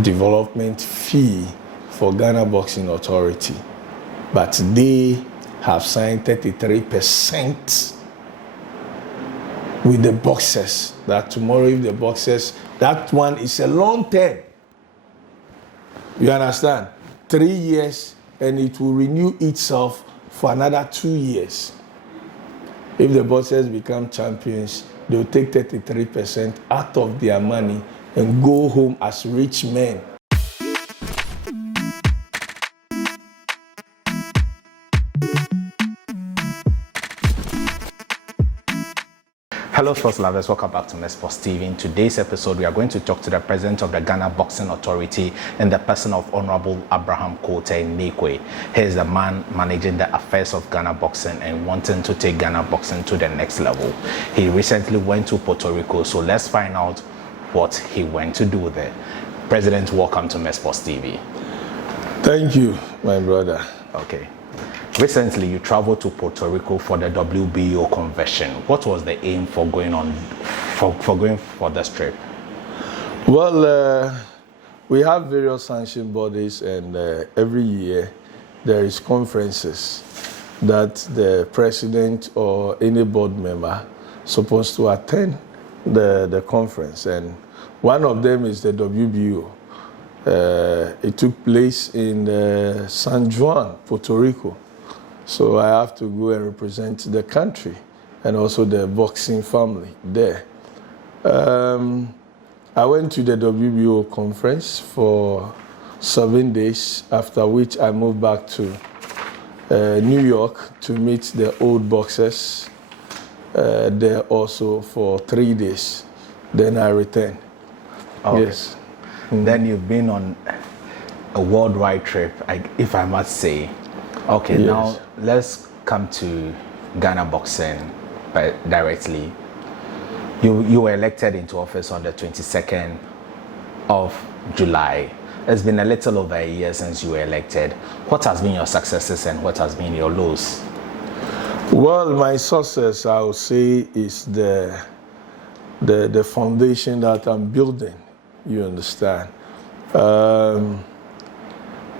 development fee for Ghana Boxing Authority, but they have signed 33% with the boxers, that tomorrow if the boxers, that one is a long term. You understand? 3 years, and it will renew itself for another 2 years. If the boxers become champions, they will take 33% out of their money and go home as rich men. Hello sports lovers, welcome back to Sports TV. In today's episode, we are going to talk to the president of the Ghana Boxing Authority in the person of Honorable Abraham Kotei Neequaye. He is the man managing the affairs of Ghana Boxing and wanting to take Ghana Boxing to the next level. He recently went to Puerto Rico, so let's find out what he went to do there. President, welcome to Sports TV. Thank you, my brother. Okay. Recently, you traveled to Puerto Rico for the WBO convention. What was the aim for going for this trip? Well, we have various sanction bodies, and every year there is conferences that the president or any board member supposed to attend the conference, and one of them is the WBO. It took place in San Juan, Puerto Rico. So I have to go and represent the country and also the boxing family there. I went to the WBO conference for 7 days, after which I moved back to New York to meet the old boxers there also for 3 days. Then I returned. Okay. Yes. Then you've been on a worldwide trip, if I must say. Okay, yes. Now let's come to Ghana Boxing directly. You were elected into office on the 22nd of July. It's been a little over a year since you were elected. What has been your successes and what has been your lows? Well, my success, I would say, is the foundation that I'm building. You understand?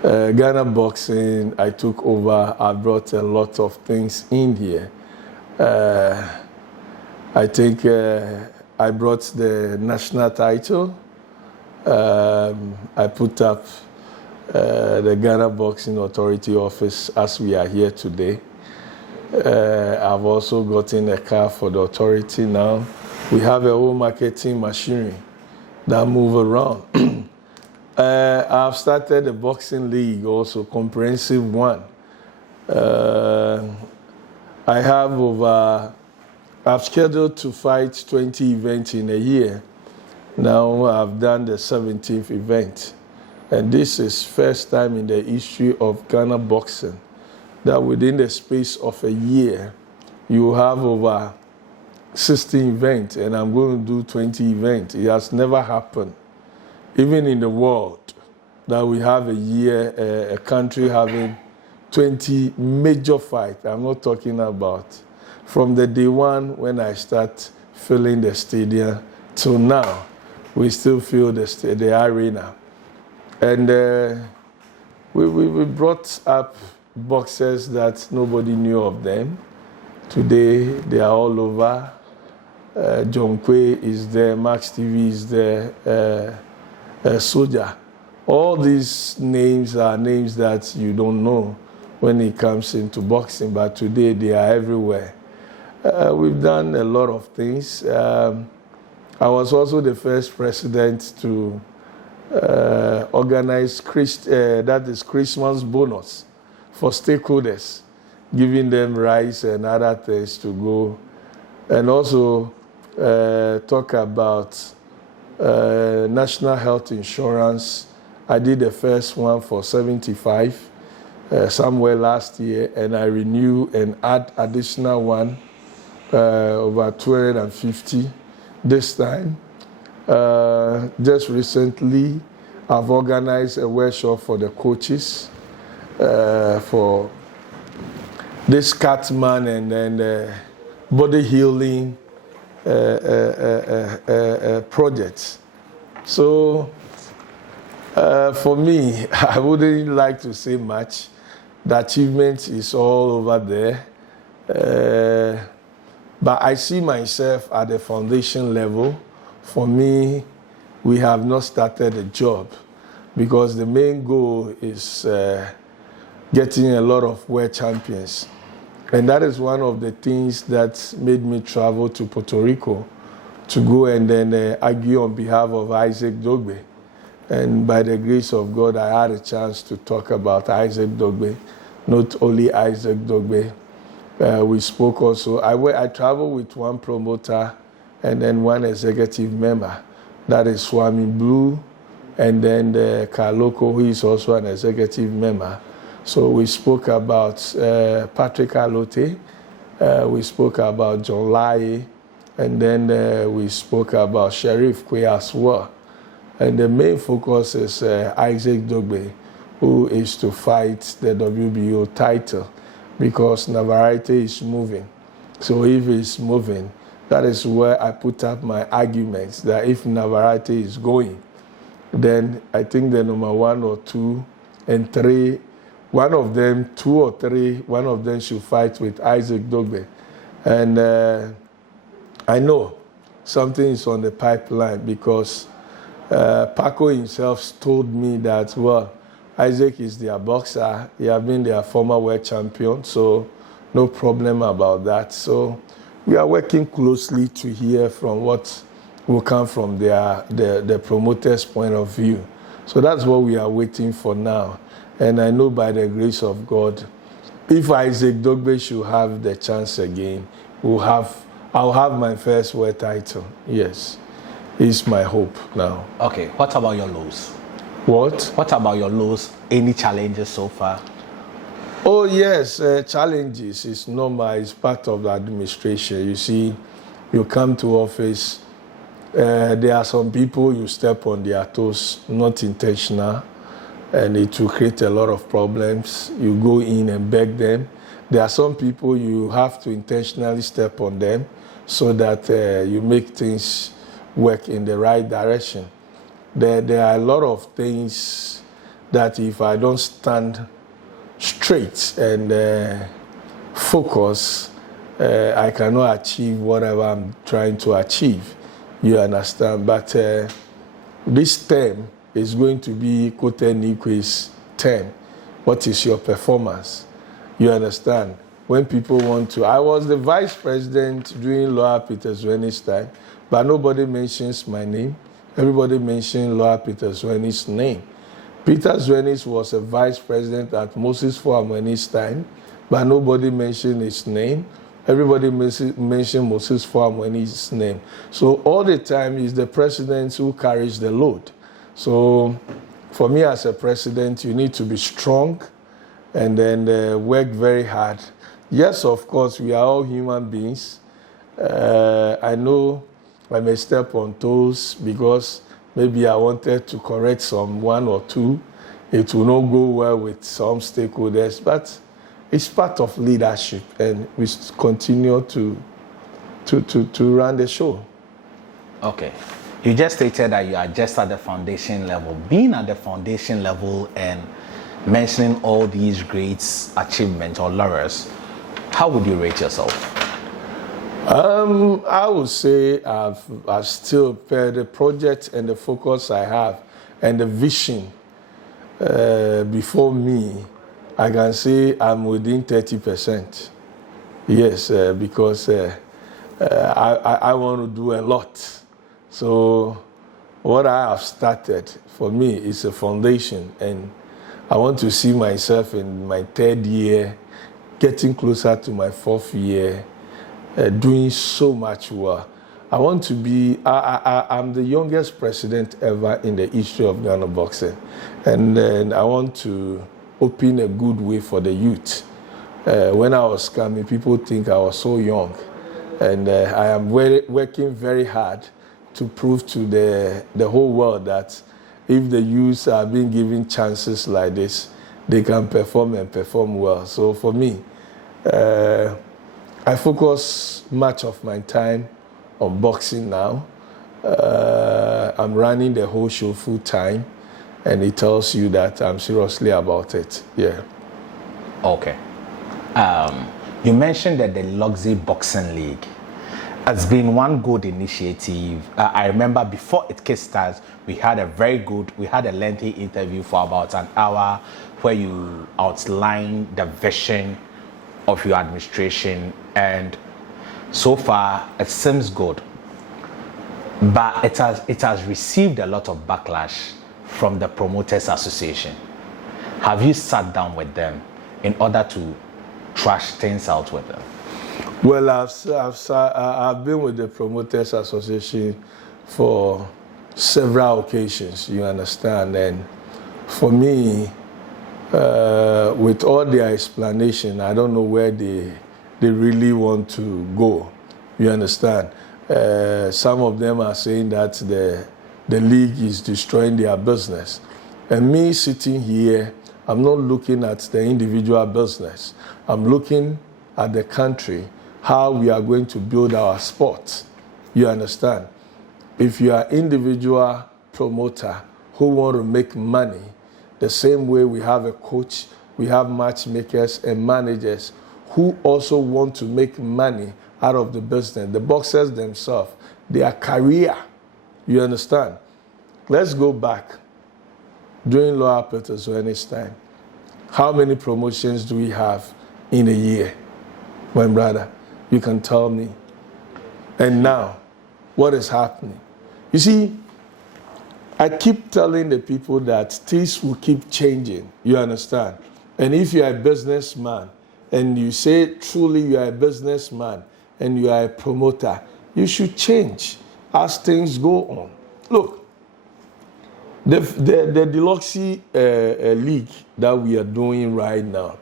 Ghana Boxing, I took over. I brought a lot of things in here. I think I brought the national title. I put up the Ghana Boxing Authority office as we are here today. I've also gotten a car for the authority now. We have a whole marketing machinery that move around. I've started a boxing league, also comprehensive one. I've scheduled to fight 20 events in a year. Now I've done the 17th event. And this is first time in the history of Ghana Boxing that within the space of a year, you have over 16 events, and I'm going to do 20 events. It has never happened, even in the world, that we have a year, a country having 20 major fights. I'm not talking about from the day one when I start filling the stadium till now, we still fill the arena. And we brought up boxers that nobody knew of them. Today, they are all over. John Quay is there, Max TV is there, Soldier. All these names are names that you don't know when it comes into boxing, but today they are everywhere. We've done a lot of things. I was also the first president to organize Christmas bonus for stakeholders, giving them rice and other things to go, and also talk about national health insurance. I did the first one for 75 somewhere last year, and I renew and add additional one over 250 this time. Just recently, I've organized a workshop for the coaches for this Catman and then body healing projects. So For me, I wouldn't like to say much. The achievement is all over there. But I see myself at the foundation level. For me, we have not started a job because the main goal is getting a lot of world champions. And that is one of the things that made me travel to Puerto Rico to go and then argue on behalf of Isaac Dogbe. And by the grace of God, I had a chance to talk about Isaac Dogbe, not only Isaac Dogbe. We spoke also. I traveled with one promoter and then one executive member. That is Swami Blue, and then the Kaloko, who is also an executive member. So we spoke about Patrick Alote, we spoke about John Lai, and then we spoke about Sheriff Kwe as well. And the main focus is Isaac Dogbe, who is to fight the WBO title because Navarrete is moving. So if he's moving, that is where I put up my arguments that if Navarrete is going, then I think the number 1 or 2 and 3, one of them, 2 or 3, one of them should fight with Isaac Dogbe. And I know something is on the pipeline because Paco himself told me that, well, Isaac is their boxer. He has been their former world champion, so no problem about that. So we are working closely to hear from what will come from the promoter's point of view. So that's what we are waiting for now. And I know by the grace of God, if Isaac Dogbe should have the chance again, I'll have my first world title. Yes, it's my hope now. Okay, what about your lows? What? What about your lows? Any challenges so far? Oh yes, challenges is normal. It's part of the administration. You see, you come to office, there are some people you step on their toes, not intentional, and it will create a lot of problems. You go in and beg them. There are some people you have to intentionally step on them so that you make things work in the right direction. There are a lot of things that if I don't stand straight and focus, I cannot achieve whatever I'm trying to achieve. You understand? But this term is going to be Kotei Neequaye's term. What is your performance? You understand? When people want to, I was the vice president during Loa Peter Zweni's time, but nobody mentions my name. Everybody mentioned Loa Peter Zweni's name. Peter Zweni's was a vice president at Moses Fuamweni's time, but nobody mentioned his name. Everybody mentioned Moses Fuamweni's name. So all the time is the president who carries the load. So for me as a president, you need to be strong and then work very hard. Yes, of course, we are all human beings. I know I may step on toes because maybe I wanted to correct some 1 or 2. It will not go well with some stakeholders, but it's part of leadership, and we continue to run the show. Okay. You just stated that you are just at the foundation level. Being at the foundation level and mentioning all these great achievements or laurels, how would you rate yourself? I would say I've still, per the project and the focus I have and the vision before me, I can say I'm within 30%. Yes, because I want to do a lot. So what I have started for me is a foundation, and I want to see myself in my 3rd year, getting closer to my 4th year, doing so much work. I want to be, I'm the youngest president ever in the history of Ghana boxing. And then I want to open a good way for the youth. When I was coming, people think I was so young. And I am working very hard to prove to the whole world that if the youth are being given chances like this, they can perform and perform well. So for me, I focus much of my time on boxing now. I'm running the whole show full time. and it tells you that I'm seriously about it. Yeah. Okay. You mentioned that the Luxury Boxing League has been one good initiative. I remember before it kickstarts, we had a lengthy interview for about an hour where you outlined the vision of your administration, and so far it seems good. But it has received a lot of backlash from the Promoters Association. Have you sat down with them in order to trash things out with them? Well, I've been with the Promoters Association for several occasions, you understand. And for me, with all their explanation, I don't know where they really want to go, you understand. Some of them are saying that the league is destroying their business. And me sitting here, I'm not looking at the individual business. I'm looking at the country, how we are going to build our sport. You understand? If you are individual promoter who want to make money, the same way we have a coach, we have matchmakers and managers who also want to make money out of the business. The boxers themselves, their career. You understand? Let's go back. During Lower Peter's time, how many promotions do we have in a year? My brother, you can tell me. And now, what is happening? You see, I keep telling the people that things will keep changing. You understand? And if you are a businessman, and you say truly you are a businessman, and you are a promoter, you should change as things go on. Look, the Deluxe League that we are doing right now,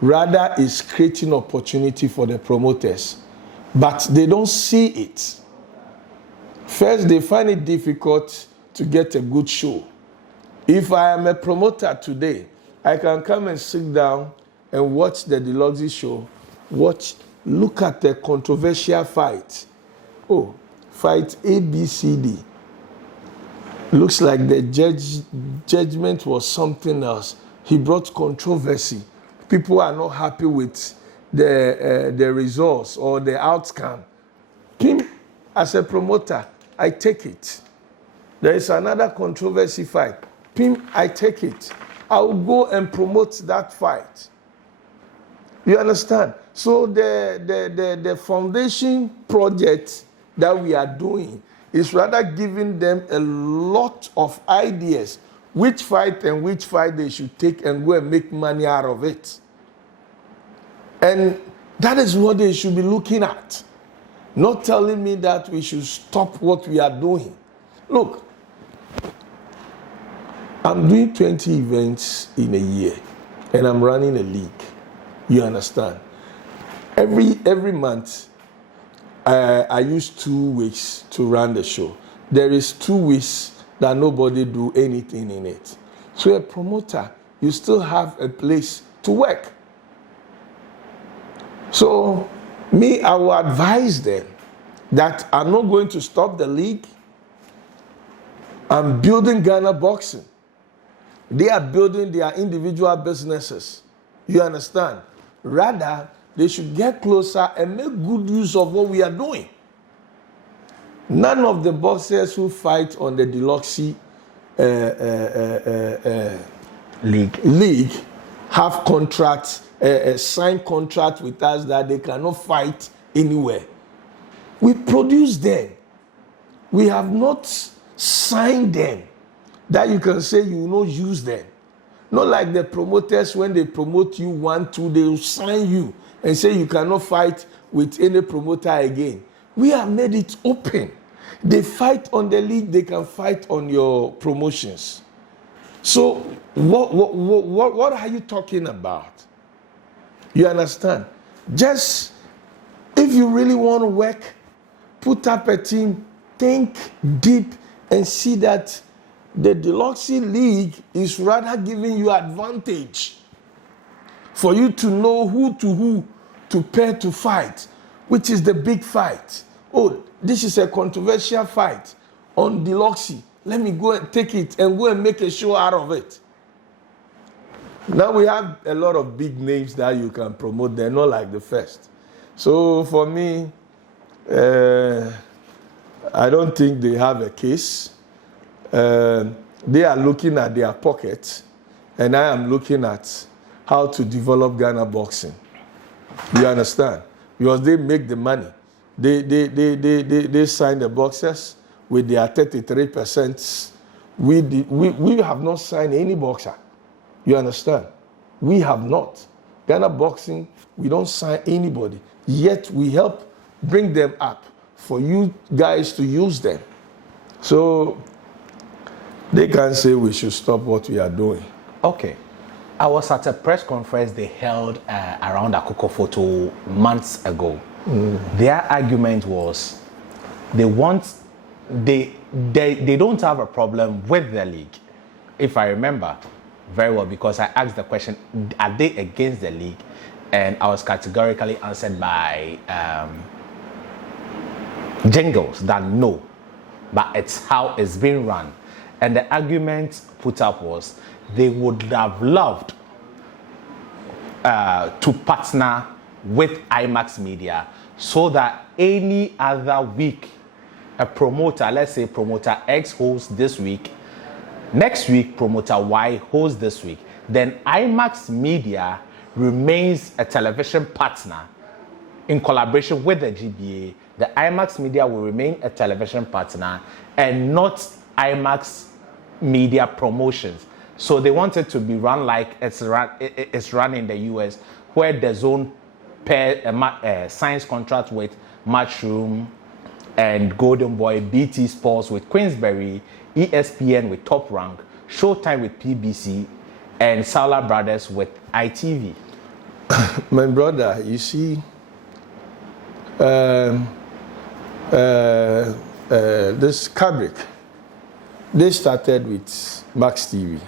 rather is creating opportunity for the promoters, but they don't see it. First, they find it difficult to get a good show. If I am a promoter today, I can come and sit down and watch the Deluxe show, look at the controversial fight. Oh, fight ABCD. Looks like the judgment was something else. He brought controversy. People are not happy with the results or the outcome. As a promoter, I take it. There is another controversy fight. I take it. I will go and promote that fight. You understand? So the foundation project that we are doing is rather giving them a lot of ideas, which fight they should take and go and make money out of it. And that is what they should be looking at. Not telling me that we should stop what we are doing. Look, I'm doing 20 events in a year, and I'm running a league. You understand? Every month, I use 2 weeks to run the show. There is 2 weeks that nobody do anything in it. So a promoter, you still have a place to work. So me, I will advise them that I'm not going to stop the league. I'm building Ghana Boxing. They are building their individual businesses. You understand? Rather, they should get closer and make good use of what we are doing. None of the boxers who fight on the Deluxe league have contracts, signed contract with us that they cannot fight anywhere. We produce them. We have not signed them that you can say you will not use them. Not like the promoters, when they promote you 1, 2, they will sign you and say you cannot fight with any promoter again. We have made it open. They fight on the league, they can fight on your promotions. So what are you talking about? You understand? Just, if you really want to work, put up a team, think deep and see that the Deluxe League is rather giving you advantage for you to know who to pair to fight, which is the big fight. Oh, this is a controversial fight on Deluxe. Let me go and take it and go and make a show out of it. Now we have a lot of big names that you can promote. They're not like the first. So for me, I don't think they have a case. They are looking at their pockets, and I am looking at how to develop Ghana boxing. You understand? Because they make the money. They sign the boxers with their 33%. We have not signed any boxer. You understand? We have not. Ghana boxing, we don't sign anybody. Yet we help bring them up for you guys to use them. So they can say we should stop what we are doing. Okay. I was at a press conference they held around Akoko Photo months ago. Their argument was they don't have a problem with the league. If I remember very well, because I asked the question, are they against the league? And I was categorically answered by Jingles that no, but it's how it's been run. And the argument put up was they would have loved to partner with IMAX Media so that any other week a promoter, let's say promoter X hosts this week, next week promoter Y hosts this week, then IMAX Media remains a television partner in collaboration with the GBA. The IMAX Media will remain a television partner and not IMAX Media Promotions. So they wanted to be run like it's run in the US, where the zone signs contract with Matchroom and Golden Boy, BT Sports with Queensberry, ESPN with Top Rank, Showtime with PBC, and Sala Brothers with ITV. My brother, you see, this Fabric, they started with Max TV.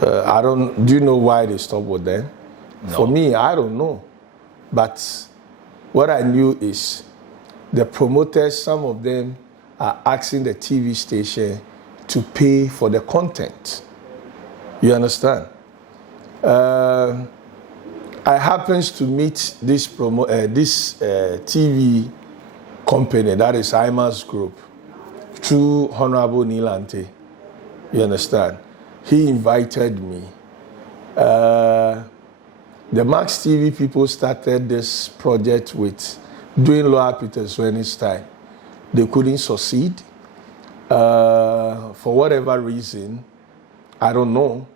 Do you know why they stopped with them? No. For me, I don't know. But what I knew is the promoters, some of them are asking the TV station to pay for the content. You understand? I happens to meet this TV company, that is IMAX Group, through Honorable Nilante. You understand? He invited me. The Max TV people started this project with doing Lower Peter Swenny's time. They couldn't succeed. For whatever reason, I don't know.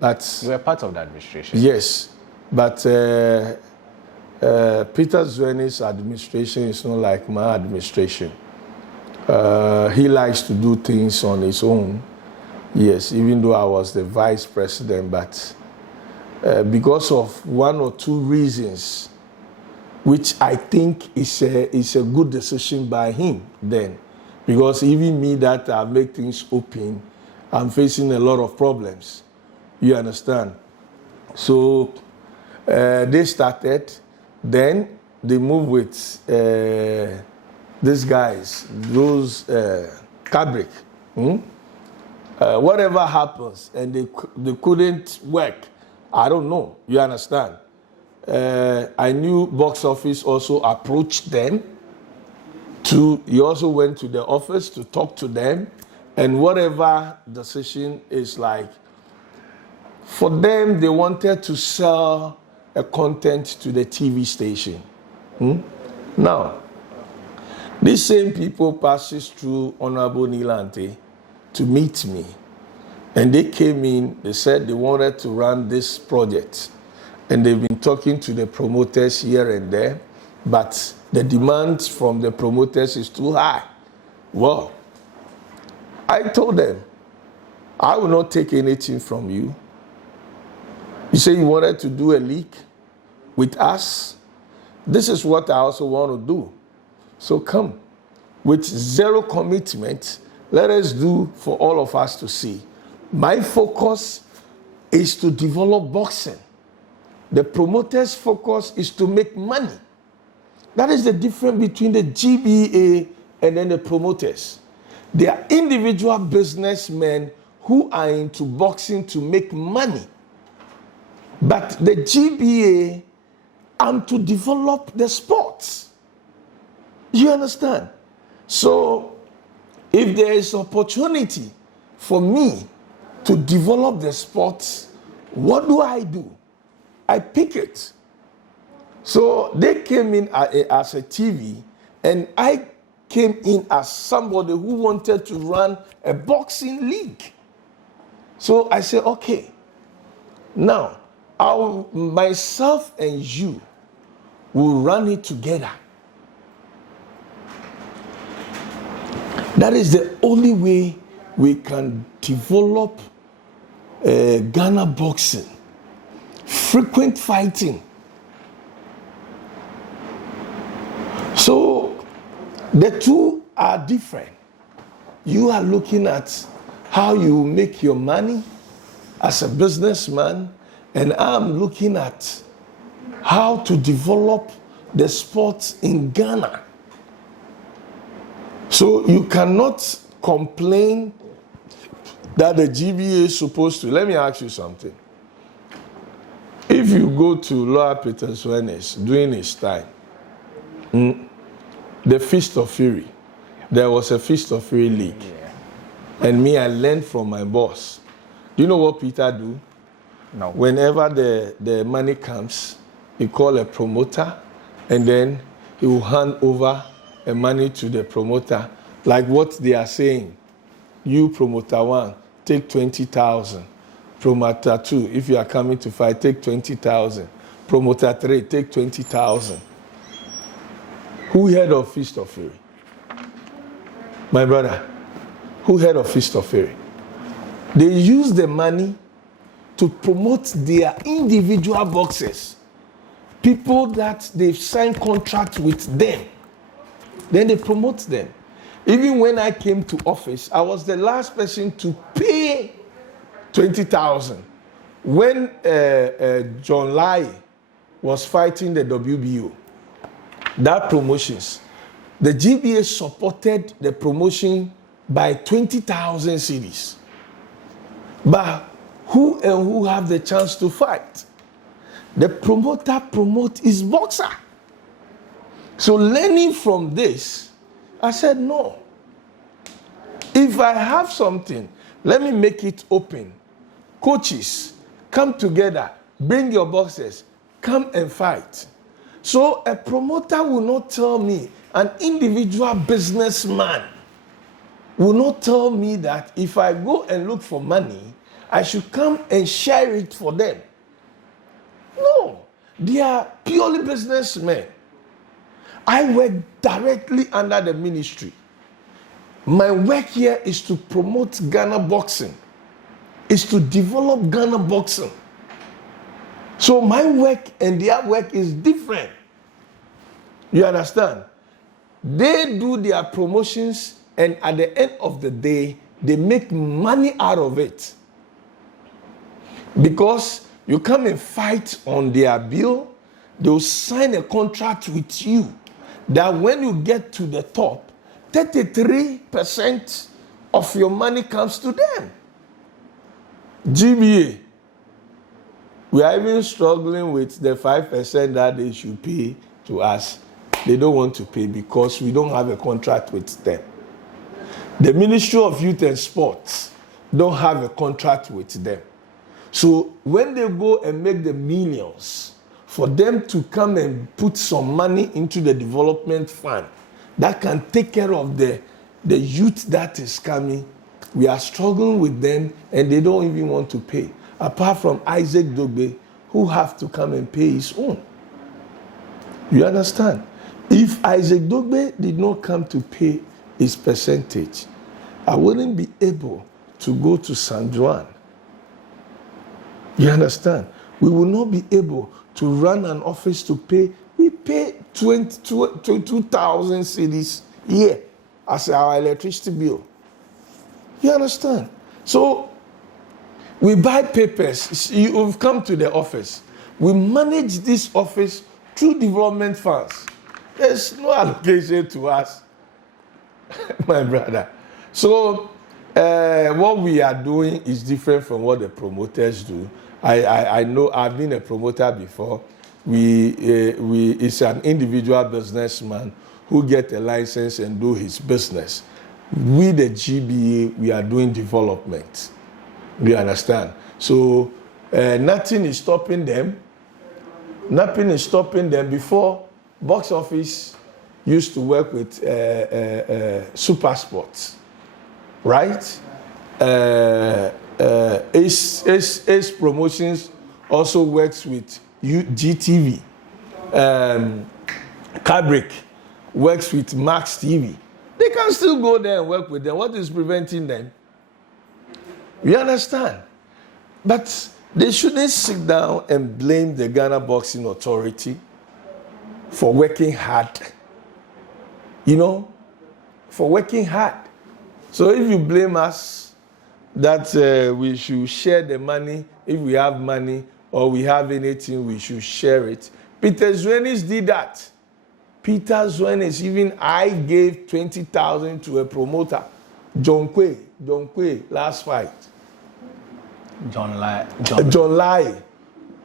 But You were part of the administration. yes, but Peter Swenny's administration is not like my administration. He likes to do things on his own. Yes, even though I was the vice president, but because of one or two reasons, which I think is a good decision by him then. Because even me that I make things open, I'm facing a lot of problems. You understand? So they started, then they moved with these guys, those Fabric. Whatever happens, and they couldn't work. I don't know. You understand? I knew box office also approached them. He also went to the office to talk to them, and whatever decision is like, for them, they wanted to sell a content to the TV station. Now, these same people passes through Honorable Nilante to meet me. And they came in, they said they wanted to run this project. And they've been talking to the promoters here and there, but the demand from the promoters is too high. Well, I told them, I will not take anything from you. You say you wanted to do a league with us. This is what I also want to do. So come, with zero commitment, let us do for all of us to see. My focus is to develop boxing. The promoter's focus is to make money. That is the difference between the GBA and then the promoters. They are individual businessmen who are into boxing to make money. But the GBA and to develop the sports. You understand? So if there is opportunity for me to develop the sports, what do? I pick it. So they came in as a TV, and I came in as somebody who wanted to run a boxing league. So I said, okay, now myself and you will run it together. That is the only way we can develop Ghana boxing. Frequent fighting. So the two are different. You are looking at how you make your money as a businessman, and I'm looking at how to develop the sports in Ghana. So you cannot complain that the GBA is supposed to. Let me ask you something. If you go to Lower Peters when it's during his time, the Feast of Fury, there was a Feast of Fury league. And me, I learned from my boss. Do you know what Peter do? No. Whenever the money comes, he call a promoter, and then he will hand over the money to the promoter, like what they are saying. You, promoter 1, take 20,000. Promoter 2, if you are coming to fight, take 20,000. Promoter 3, take 20,000. Who heard of Feast of Fury? My brother, who heard of Feast of Fury? They use the money to promote their individual boxers. People that they've signed contracts with them. Then they promote them. Even when I came to office, I was the last person to pay 20,000. When John Lai was fighting the WBO, that promotions, the GBA supported the promotion by 20,000 cedis. But who have the chance to fight? The promoter promote his boxer. So learning from this, I said, no. If I have something, let me make it open. Coaches, come together, bring your boxers, come and fight. So a promoter will not tell me, an individual businessman will not tell me that if I go and look for money, I should come and share it for them. No, they are purely businessmen. I work directly under the ministry. My work here is to promote Ghana boxing, is to develop Ghana boxing. So my work and their work is different. You understand? They do their promotions, and at the end of the day, they make money out of it. Because you come and fight on their bill, they'll sign a contract with you that when you get to the top, 33% of your money comes to them. GBA, we are even struggling with the 5% that they should pay to us. They don't want to pay because we don't have a contract with them. The Ministry of Youth and Sports don't have a contract with them. So when they go and make the millions, for them to come and put some money into the development fund that can take care of the youth that is coming, we are struggling with them, and they don't even want to pay. Apart from Isaac Dogbe, who have to come and pay his own. You understand? If Isaac Dogbe did not come to pay his percentage, I wouldn't be able to go to San Juan. You understand? We will not be able to run an office to pay. We pay 22,000 cedis a year as our electricity bill. You understand? So we buy papers. You've come to the office. We manage this office through development funds. There's no allocation to us, my brother. So what we are doing is different from what the promoters do. I know I've been a promoter before. It's an individual businessman who get a license and do his business. We, the GBA, we are doing development. You understand? So nothing is stopping them. Nothing is stopping them. Before, box office used to work with Super Sports, right? Ace Promotions also works with GTV. Cabric works with Max TV. They can still go there and work with them. What is preventing them? You understand? But they shouldn't sit down and blame the Ghana Boxing Authority for working hard. You know, for working hard. So if you blame us that we should share the money, if we have money or we have anything, we should share it. Peter Zwenis did that. Peter Zwenis, even I gave 20,000 to a promoter, John Quay, last fight. John Lai.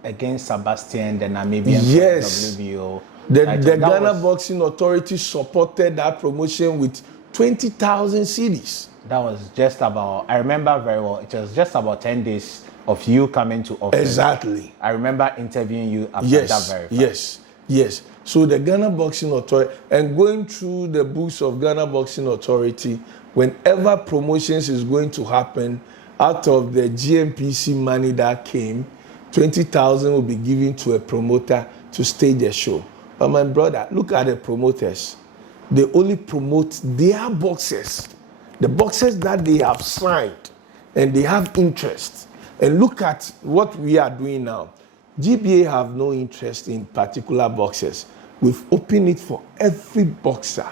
Against Sebastian, the Namibian WBO. The Ghana Boxing Authority supported that promotion with 20,000 cedis. That was just about, I remember very well, it was just about 10 days of you coming to office. Exactly. I remember interviewing you after that very fact. Yes. So the Ghana Boxing Authority, and going through the books of Ghana Boxing Authority, whenever promotions is going to happen, out of the GMPC money that came, 20,000 will be given to a promoter to stage a show. But my brother, look at the promoters. They only promote their boxers, the boxers that they have signed, and they have interest. And look at what we are doing now. GBA have no interest in particular boxers. We've opened it for every boxer.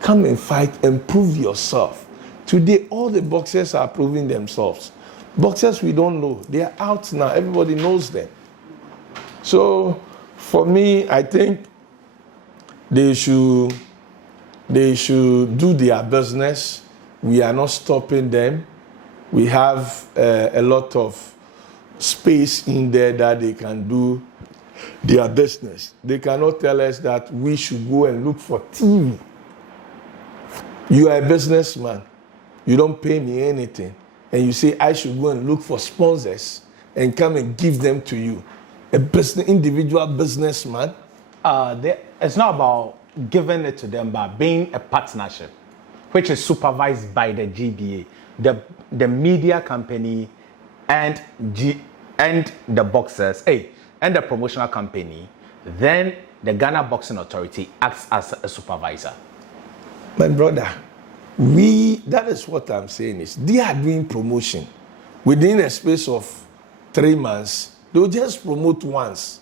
Come and fight and prove yourself. Today, all the boxers are proving themselves. Boxers we don't know, they are out now. Everybody knows them. So, for me, I think they should do their business. We are not stopping them. We have a lot of space in there that they can do their business. They cannot tell us that we should go and look for TV. You are a businessman. You don't pay me anything. And you say, I should go and look for sponsors and come and give them to you. Individual businessman. It's not about giving it to them, but being a partnership, which is supervised by the GBA, the media company, and the boxers, and the promotional company. Then the Ghana Boxing Authority acts as a supervisor. My brother, that is what I'm saying is, they are doing promotion. Within a space of 3 months, they'll just promote once.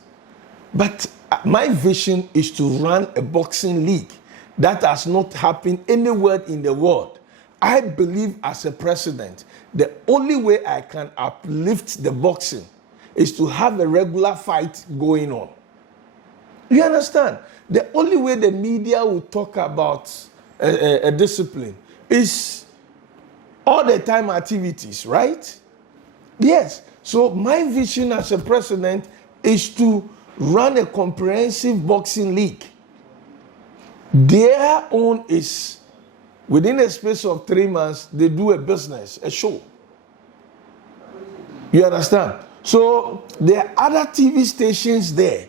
But my vision is to run a boxing league that has not happened anywhere in the world. I believe as a president, the only way I can uplift the boxing is to have a regular fight going on. You understand? The only way the media will talk about a discipline is all the time activities, right? Yes. So my vision as a president is to run a comprehensive boxing league. Their own is, within a space of 3 months, they do a business, a show. You understand? So there are other TV stations there,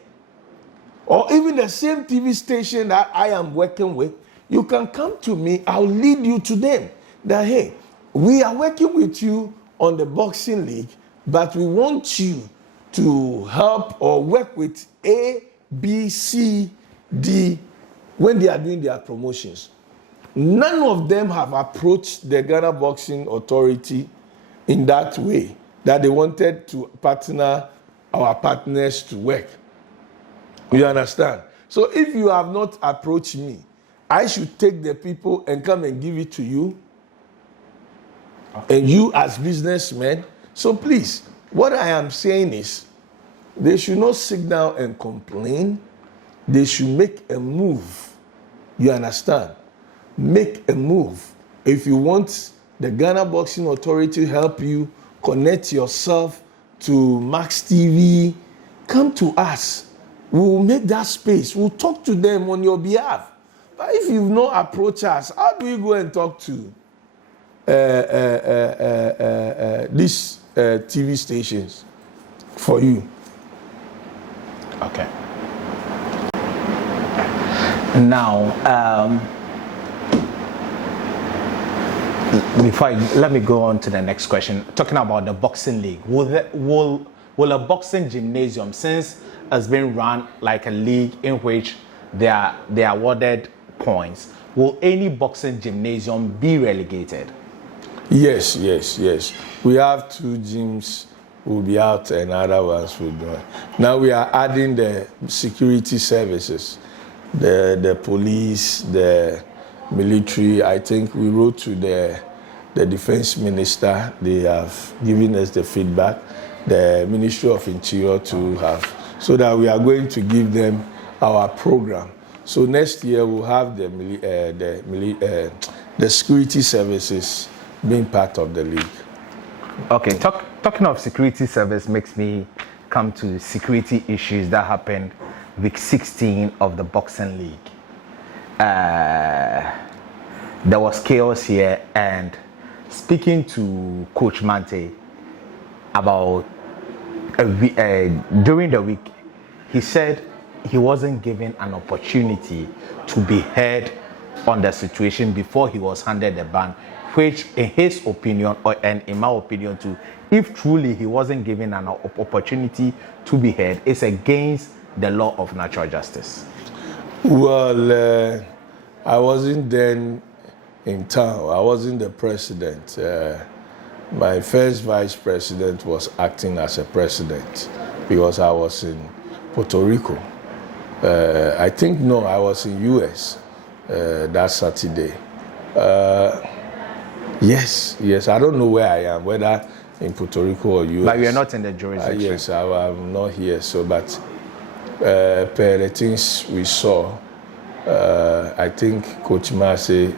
or even the same TV station that I am working with. You can come to me, I'll lead you to them. That, hey, we are working with you on the boxing league, but we want you to help or work with A, B, C, D when they are doing their promotions. None of them have approached the Ghana Boxing Authority in that way, that they wanted to partner our partners to work. You understand? So if you have not approached me, I should take the people and come and give it to you. And you as businessmen. So please, what I am saying is, they should not sit down and complain. They should make a move. You understand? Make a move if you want the Ghana Boxing Authority to help you connect yourself to Max TV, come to us. We'll make that space. We'll talk to them on your behalf. But if you've not approached us, how do we go and talk to these TV stations for you? Okay. Now, let me go on to the next question. Talking about the boxing league, will a boxing gymnasium, since it's been run like a league in which they are awarded points, will any boxing gymnasium be relegated? Yes. We have 2 gyms will be out and other ones will be. Now we are adding the security services, the police, the military. I think we wrote to the defense minister. They have given us the feedback. The Ministry of Interior to have, so that we are going to give them our program. So next year we'll have the security services being part of the league. Okay, talking of security service makes me come to security issues that happened week 16 of the boxing league. There was chaos here, and speaking to Coach Mante about during the week, he said he wasn't given an opportunity to be heard on the situation before he was handed the ban, which in his opinion, and in my opinion too, if truly he wasn't given an opportunity to be heard, it's against the law of natural justice. Well, I wasn't then in town. I wasn't the president. My first vice president was acting as a president because I was in Puerto Rico. I was in US that Saturday. Yes, I don't know where I am, whether in Puerto Rico or US. But we are not in the jurisdiction. Yes, I'm not here, but per the things we saw, I think Coach Massey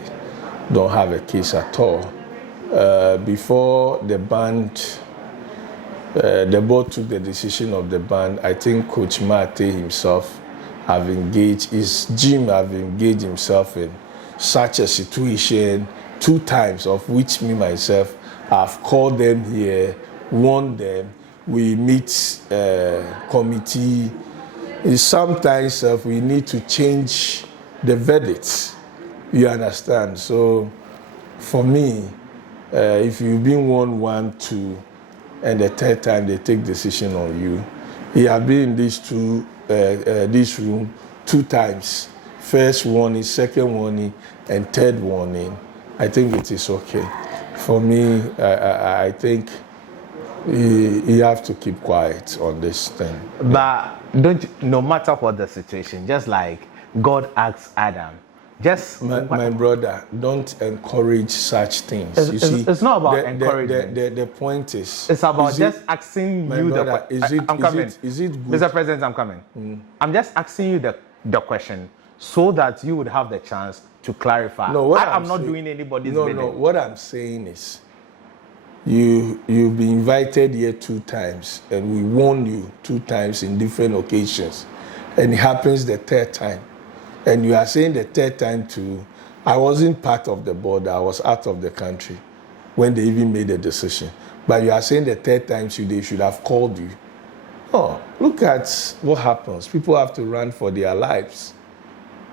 don't have a case at all. Before the ban, the board took the decision of the ban, I think Coach Mate himself his gym have engaged himself in such a situation 2 times, of which me myself have called them here, warned them. We meet committee. Sometimes we need to change the verdicts. You understand? So for me, if you've been warned 1, 2, and the 3rd time they take decision on you, you have been in this room 2 times. First warning, second warning, and 3rd warning. I think it is okay. For me, I think you have to keep quiet on this thing. But no matter what the situation, just like God asked Adam, my brother, don't encourage such things. It's not about encouraging. The point is, it's about just asking you brother, I'm coming. Is it good? Mr. President, I'm coming. I'm just asking you the question so that you would have the chance to clarify. No, I'm not doing anybody's bidding. No, what I'm saying is, you've been invited here 2 times, and we warned you 2 times in different occasions, and it happens the 3rd time. And you are saying the 3rd time too, I wasn't part of the board, I was out of the country when they even made the decision. But you are saying the 3rd time too, they should have called you. Oh, look at what happens. People have to run for their lives.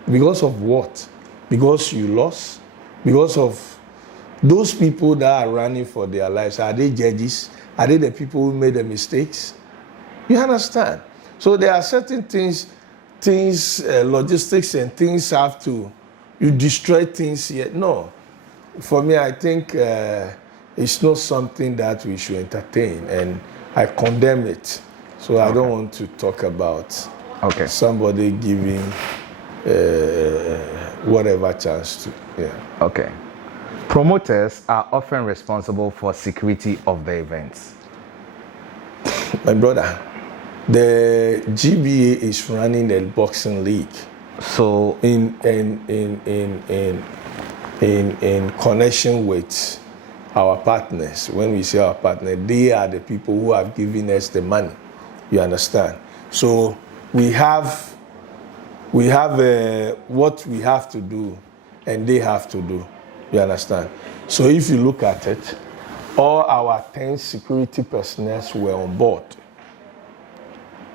Because of what? Because you lost? Because of those people that are running for their lives, are they judges? Are they the people who made the mistakes? You understand? So there are certain things, logistics and things you destroy things here. No. For me, I think it's not something that we should entertain, and I condemn it. So I don't want to talk about somebody giving whatever chance to. Yeah. Okay. Promoters are often responsible for security of the events. My brother, the GBA is running the boxing league. So in in connection with our partners. When we say our partner, they are the people who have given us the money. You understand? So we have what we have to do, and they have to do. You understand? So if you look at it, all our 10 security personnel were on board.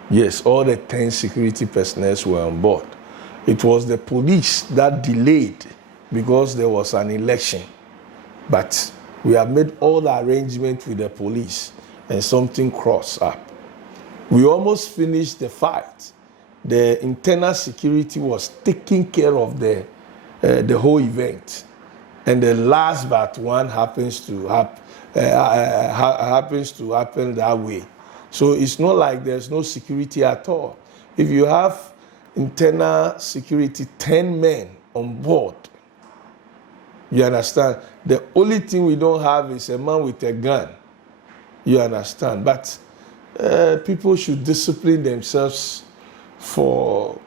Yes, all the 10 security personnel were on board. It was the police that delayed because there was an election. But we have made all the arrangements with the police, and something crossed up. We almost finished the fight. The internal security was taking care of the whole event. And the last but one happens to happen that way. So it's not like there's no security at all. If you have internal security, 10 men on board, you understand? The only thing we don't have is a man with a gun. You understand? But people should discipline themselves for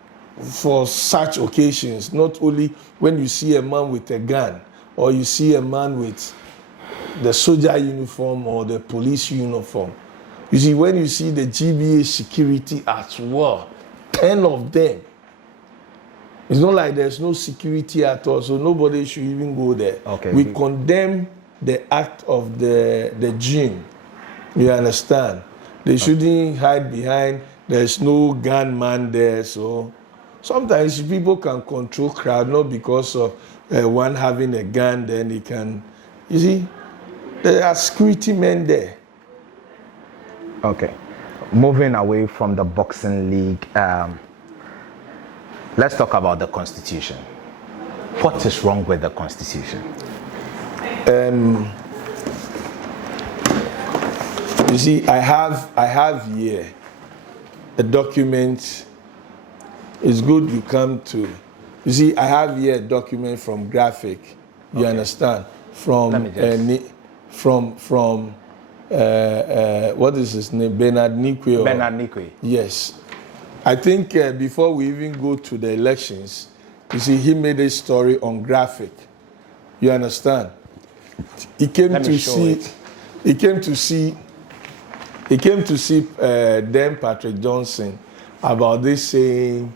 such occasions, not only when you see a man with a gun or you see a man with the soldier uniform or the police uniform. You see, when you see the GBA security as well, 10 of them, it's not like there's no security at all, so nobody should even go there. Okay. We condemn the act of the gym. You understand? They shouldn't hide behind, there's no gunman there. So sometimes people can control crowd, not because of one having a gun, then he can, you see, there are security men there. Okay. Moving away from the boxing league, let's talk about the Constitution. What is wrong with the Constitution? You see, I have here a document. It's good you come to. You see, I have here a document from Graphic. You understand? From what is his name? Bernard Neequaye. Bernard Neequaye. Yes. I think before we even go to the elections, you see, he made a story on Graphic. You understand? He came to see then Patrick Johnson about this saying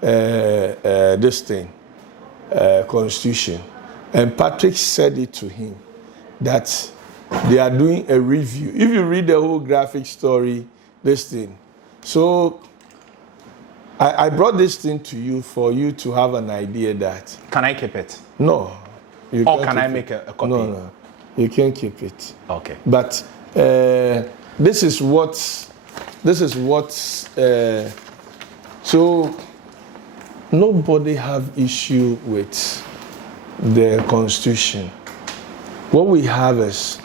this thing, Constitution. And Patrick said it to him that they are doing a review. If you read the whole Graphic story, this thing. So I brought this thing to you for you to have an idea that. Can I keep it? No. Or can I make a copy? No. You can keep it. Okay. But this is what. So nobody have issue with the Constitution. What we have is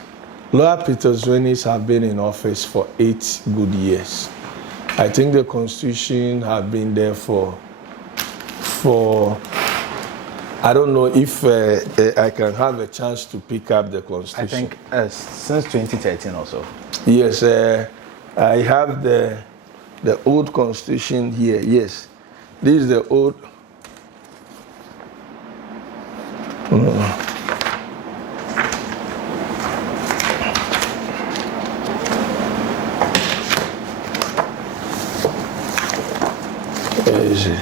Lawyer Peter Zwenis have been in office for 8 good years. I think the Constitution have been there for I don't know if I can have a chance to pick up the Constitution. I think since 2013 or so. Yes, I have the old Constitution here. Yes, this is the old. Where is it?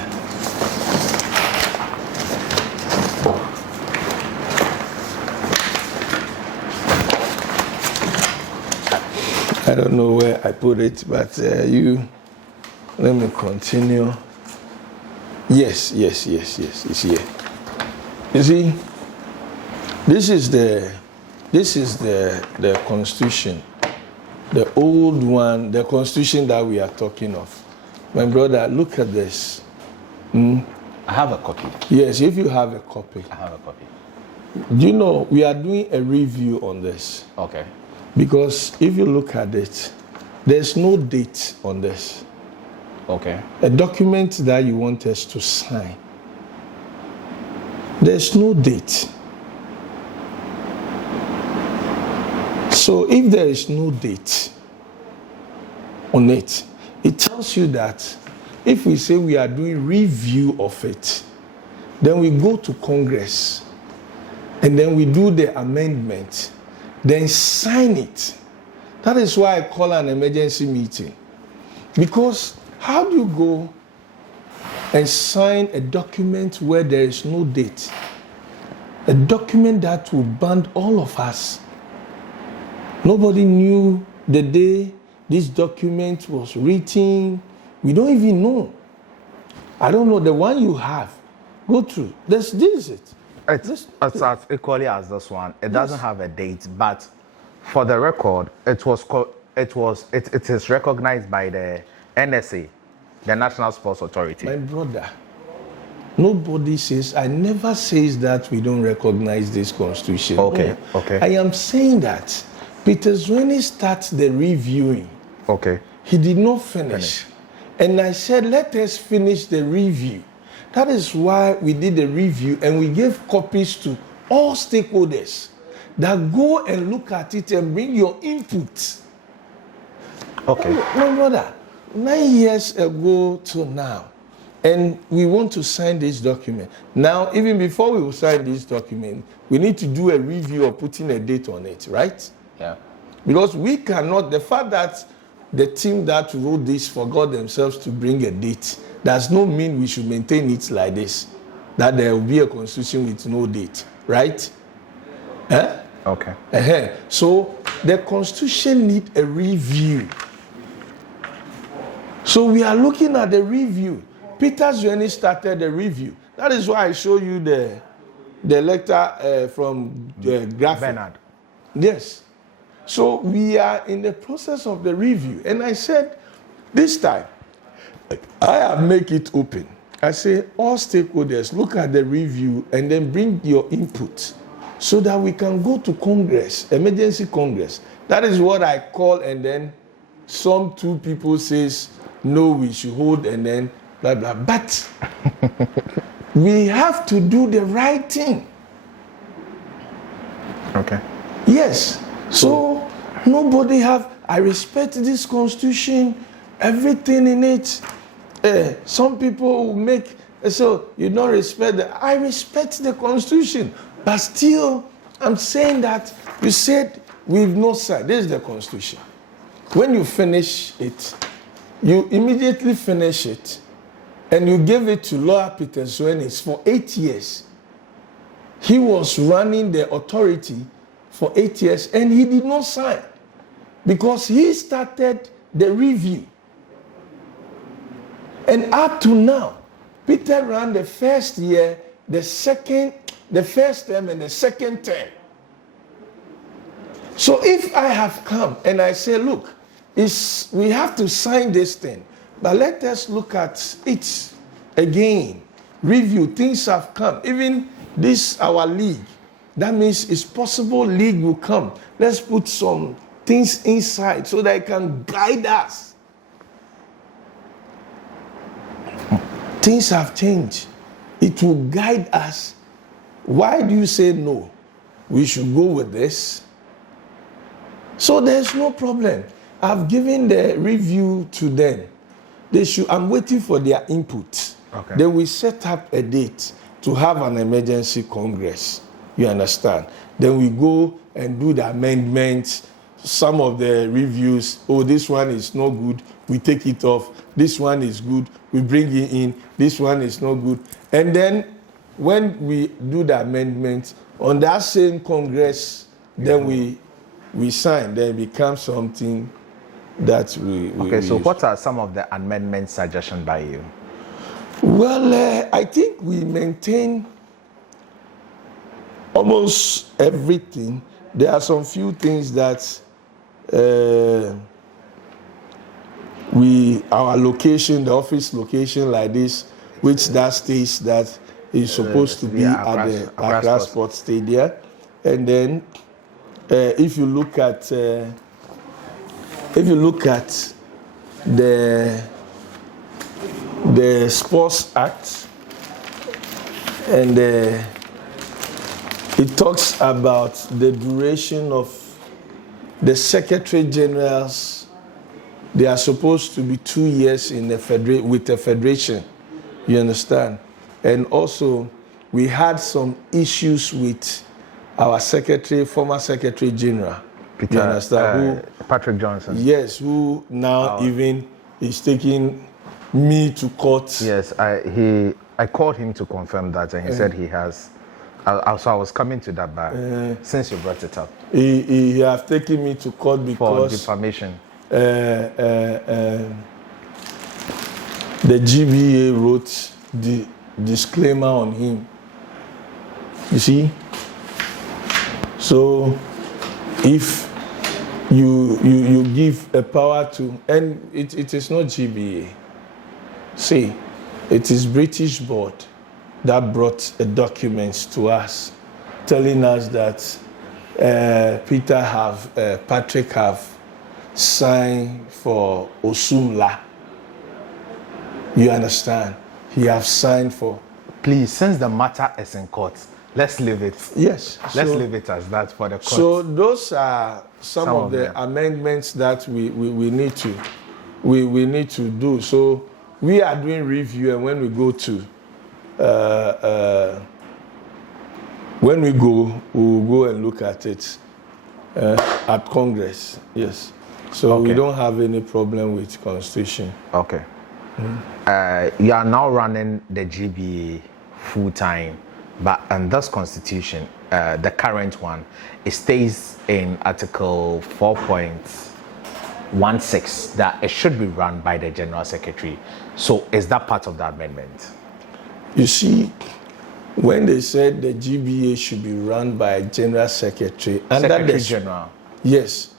I don't know where I put it, but let me continue. Yes, it's here. You see, this is the Constitution, the old one, the Constitution that we are talking of. My brother, look at this. I have a copy. Yes, if you have a copy. I have a copy. You know, we are doing a review on this. Okay. Because if you look at it, there's no date on this. Okay. A document that you want us to sign, there's no date. So if there is no date on it, it tells you that if we say we are doing review of it, then we go to Congress and then we do the amendment, then sign it. That is why I call an emergency meeting. Because how do you go and sign a document where there is no date? A document that will bind all of us. Nobody knew the day this document was written. We don't even know. I don't know, the one you have. Go through. This is it. It's as equally as this one. It doesn't have a date, but for the record, it is recognized by the NSA, the National Sports Authority. My brother, nobody says, I never says that we don't recognize this constitution. Okay, no. okay. I am saying that Peter Zweni starts the reviewing. Okay. He did not finish. And I said, let us finish the review. That is why we did the review and we gave copies to all stakeholders that go and look at it and bring your input. Okay. My brother, 9 years ago to now, and we want to sign this document. Now, even before we will sign this document, we need to do a review of putting a date on it, right? Yeah. Because we cannot, the fact that the team that wrote this forgot themselves to bring a date, does not mean we should maintain it like this, that there will be a constitution with no date, right? Okay. So the constitution needs a review. So we are looking at the review. Peter Zweni started the review. That is why I show you the letter from the graphic. Bernard. Yes. So we are in the process of the review. And I said, this time, I have make it open. I say, all stakeholders, look at the review and then bring your input so that we can go to Congress, emergency Congress. That is what I call, and then some two people says, no, we should hold, and then blah, blah. But we have to do the right thing. Okay. Yes. So nobody have, I respect this constitution, everything in it. Some people will make, so you don't respect I respect the constitution, but still I'm saying that you said we've no side. This is the constitution. When you finish it, you immediately finish it, and you give it to Lawyer Peter Zweni for 8 years. He was running the authority for 8 years, and he did not sign because he started the review. And up to now, Peter ran the first year, the first term, and the second term. So if I have come and I say, look, we have to sign this thing, but let us look at it again, review, things have come. Even this, our league, that means it's possible league will come. Let's put some things inside so that it can guide us. Things have changed. It will guide us. Why do you say no? We should go with this. So there's no problem. I've given the review to them. I'm waiting for their input. Okay. They will set up a date to have an emergency Congress. You understand? Then we go and do the amendments. Some of the reviews, oh, this one is no good, we take it off. This one is good, we bring it in. This one is no good. And then when we do the amendments, on that same Congress, then we sign, then it becomes something that we Okay, so use. what are some of the amendments suggested by you? Well, I think we maintain almost everything. There are some few things that our location, the office location like this, which that states that is supposed to be at the Accra Sports Stadium. And then if you look at the Sports Act, and it talks about the duration of the Secretary Generals. They are supposed to be 2 years in with the Federation. You understand? And also, we had some issues with our secretary, former secretary general. Peter, you understand? Patrick Johnson. Yes, who now even is taking me to court. Yes, I called him to confirm that, and he said he has. So I was coming to that, but since you brought it up, he have taken me to court because for defamation. The GBA wrote the disclaimer on him. You see? So if you give a power to, and it is not GBA. See, it is British board that brought the documents to us, telling us that Patrick have signed for Osumla. You understand? He have signed for. Please, since the matter is in court, let's leave it. Yes. Let's leave it as that for the court. So those are some of the amendments that we need to do. So we are doing review, and when we go to we'll go and look at it at Congress. Yes. So we don't have any problem with Constitution. Okay. You are now running the GBA full time, but in this Constitution, the current one, it stays in Article 4.16 that it should be run by the General Secretary. So is that part of the amendment? You see, when they said the GBA should be run by a General Secretary, General. Yes,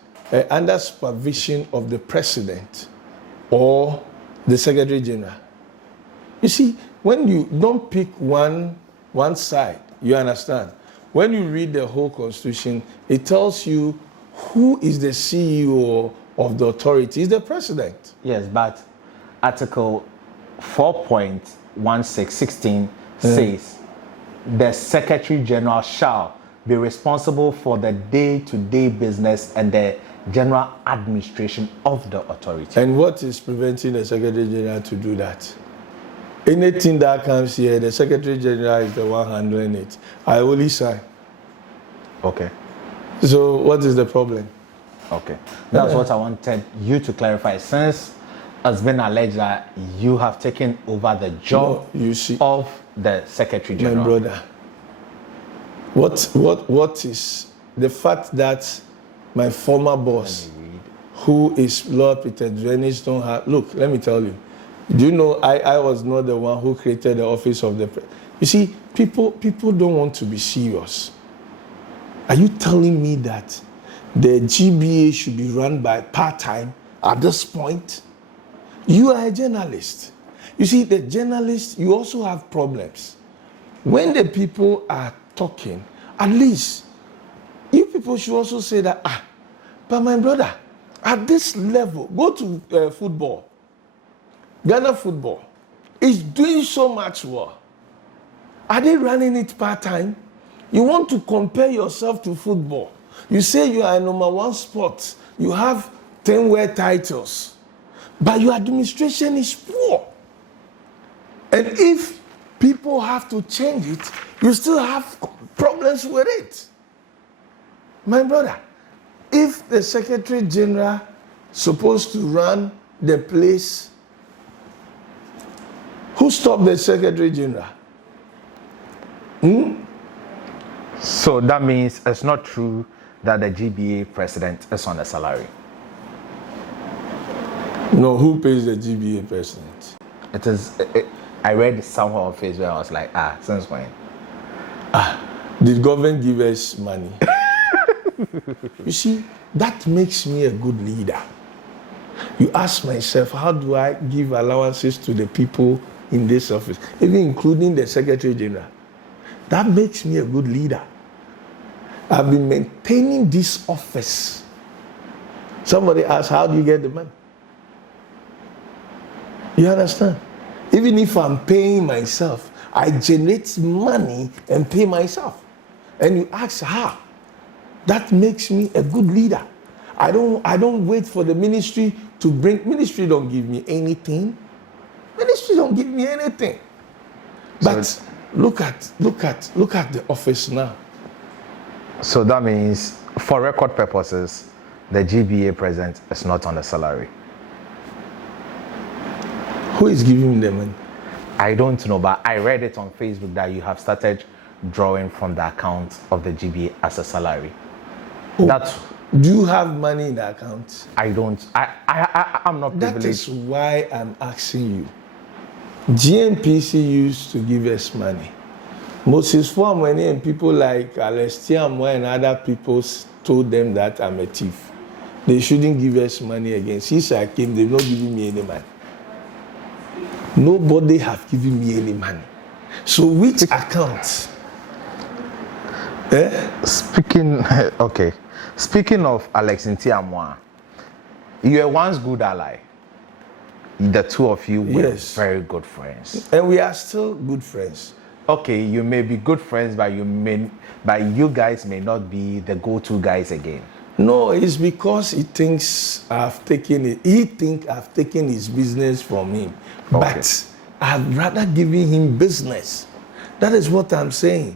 under supervision of the President or the Secretary General. You see, when you don't pick one side, you understand? When you read the whole Constitution, it tells you who is the CEO of the authority. It's the President. Yes, but Article 4.16 says the Secretary General shall be responsible for the day-to-day business and the general administration of the authority. And what is preventing the Secretary General to do that? Anything that comes here, the Secretary General is the one handling it. I only sign. Okay. So what is the problem? Okay. That's what I wanted you to clarify. Since it's been alleged that you have taken over the job of the Secretary General. My brother, what is the fact that my former boss, who is Lord Peter Drennis, don't have... Look, let me tell you. Do you know I was not the one who created the office of the... You see, people don't want to be serious. Are you telling me that the GBA should be run by part-time at this point? You are a journalist. You see, the journalist, you also have problems. When the people are talking, at least you people should also say that, but my brother, at this level, go to football. Ghana football is doing so much well. Are they running it part-time? You want to compare yourself to football. You say you are a number one sport. You have 10 world titles. But your administration is poor. And if people have to change it, you still have problems with it. My brother, if the Secretary General supposed to run the place, who stopped the Secretary General? So that means it's not true that the GBA president is on a salary. No, who pays the GBA president? It is. I read somewhere on Facebook. I was like, since when? Did government give us money? You see, that makes me a good leader. You ask myself, how do I give allowances to the people in this office, even including the Secretary General? That makes me a good leader. I've been maintaining this office. Somebody asked, how do you get the money? You understand? Even if I'm paying myself, I generate money and pay myself. And you ask how? That makes me a good leader. I don't wait for the ministry to bring. Ministry don't give me anything. Ministry don't give me anything. But look at the office now. So that means, for record purposes, the GBA president is not on the salary. Who is giving him the money? I don't know, but I read it on Facebook that you have started drawing from the account of the GBA as a salary. Oh, That's. do you have money in the account? I don't. I'm not privileged. That is why I'm asking you. GNPC used to give us money. Moses Fuamweni and people like Alestiamwa and other people told them that I'm a thief. They shouldn't give us money again. Since I came, they've not given me any money. Nobody have given me any money. So which account? Speaking of Alex Ntiamwa, you were once good ally. The two of you were very good friends. And we are still good friends. Okay, you may be good friends, but you guys may not be the go-to guys again. No, it's because he thinks I've taken it. He thinks I've taken his business from him. Okay. But I've rather given him business. That is what I'm saying.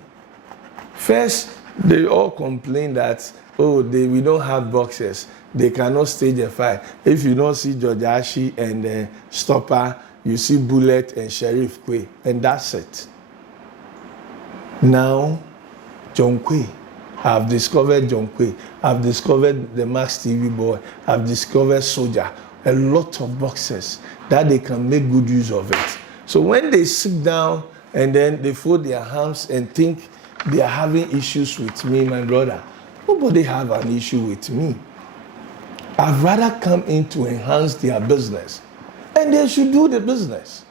First, they all complain that, we don't have boxers. They cannot stage a fight. If you don't see George Ashi and Stopper, you see Bullet and Sheriff Quay, and that's it. Now, John Quay. I've discovered John Quay. I've discovered the Max TV boy. I've discovered Soldier. A lot of boxers that they can make good use of it. So when they sit down and then they fold their hands and think they are having issues with me, my brother, nobody have an issue with me. I'd rather come in to enhance their business, and they should do the business.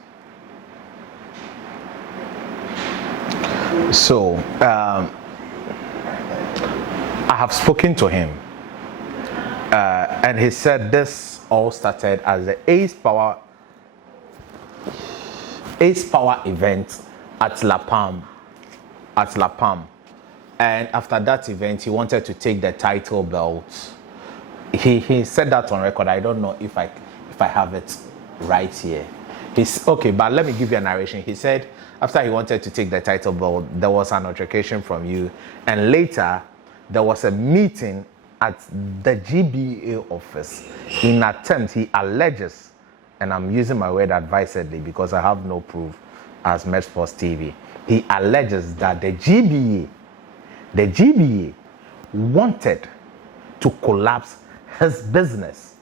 So, I have spoken to him, and he said this all started as the Ace Power event at La Palm. And after that event, he wanted to take the title belt. He said that on record. I don't know if I have it right here. He's okay, but let me give you a narration. He said after he wanted to take the title belt, there was an altercation from you, and later there was a meeting at the GBA office. In attempt, he alleges, and I'm using my word advisedly because I have no proof as Met Sports TV. He alleges that the GBA wanted to collapse his business.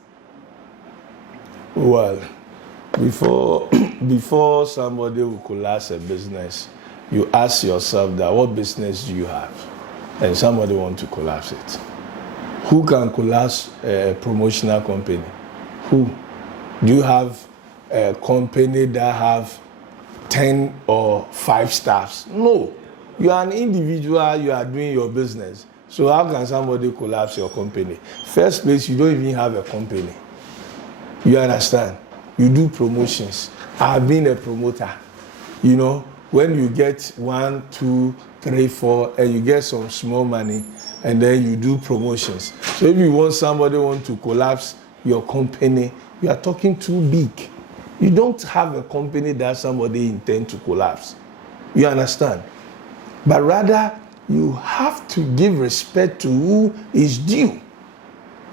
Well, before somebody will collapse a business, you ask yourself that what business do you have? And somebody want to collapse it. Who can collapse a promotional company? Who? Do you have a company that have 10 or 5 staffs? No. You are an individual, you are doing your business. So how can somebody collapse your company? First place, you don't even have a company. You understand? You do promotions. I've been a promoter. You know, when you get 1, 2, 3, 4, and you get some small money, and then you do promotions. So if you want somebody to collapse your company, you are talking too big. You don't have a company that somebody intend to collapse. You understand? But rather, you have to give respect to who is due.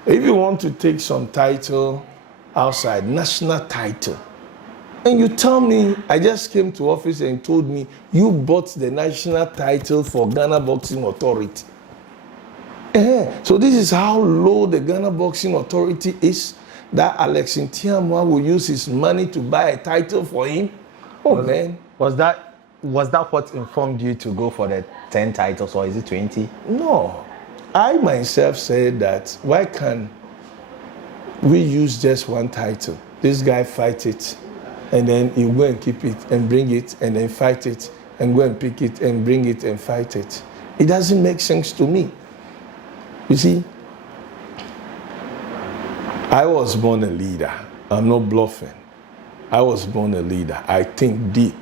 If you want to take some title outside, national title, and you tell me, I just came to office and told me, you bought the national title for Ghana Boxing Authority. So this is how low the Ghana Boxing Authority is, that Alex Ntiamwa will use his money to buy a title for him. Man. Was that what informed you to go for the 10 titles, or is it 20? No. I myself said that, why can't we use just one title? This guy fight it, and then you go and keep it and bring it, and then fight it, and go and pick it and bring it and fight it. It doesn't make sense to me. You see, I was born a leader. I'm not bluffing. I was born a leader. I think deep.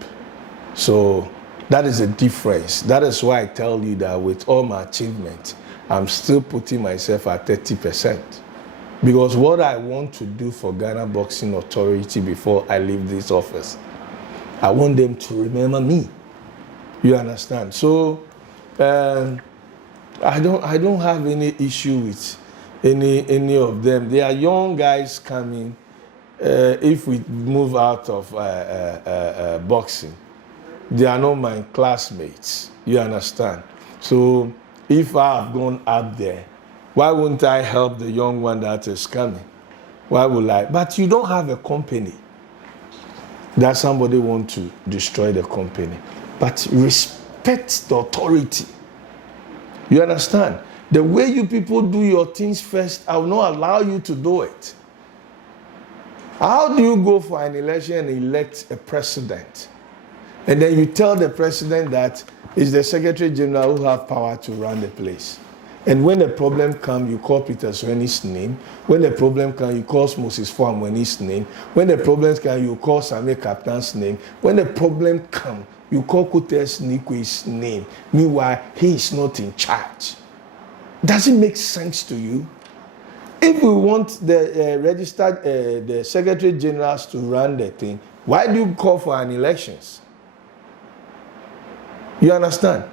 So that is a difference. That is why I tell you that with all my achievements, I'm still putting myself at 30%. Because what I want to do for Ghana Boxing Authority before I leave this office, I want them to remember me. You understand? So I don't have any issue with any of them. They are young guys coming. If we move out of boxing, they are not my classmates. You understand? So if I have gone up there, why wouldn't I help the young one that is coming? Why would I? But you don't have a company that somebody want to destroy the company. But respect the authority. You understand? The way you people do your things first, I will not allow you to do it. How do you go for an election and elect a president? And then you tell the president that it's the Secretary General who have power to run the place. And when the problem comes, you call Peter Sweeney's name. When the problem comes, you call Moses Fuamweni's name. When the problems come, you call Samuel Captain's name. When the problem comes, you call Kotei's Neequaye's name. Meanwhile, he is not in charge. Does it make sense to you? If we want the registered, the Secretary Generals to run the thing, why do you call for an elections? You understand?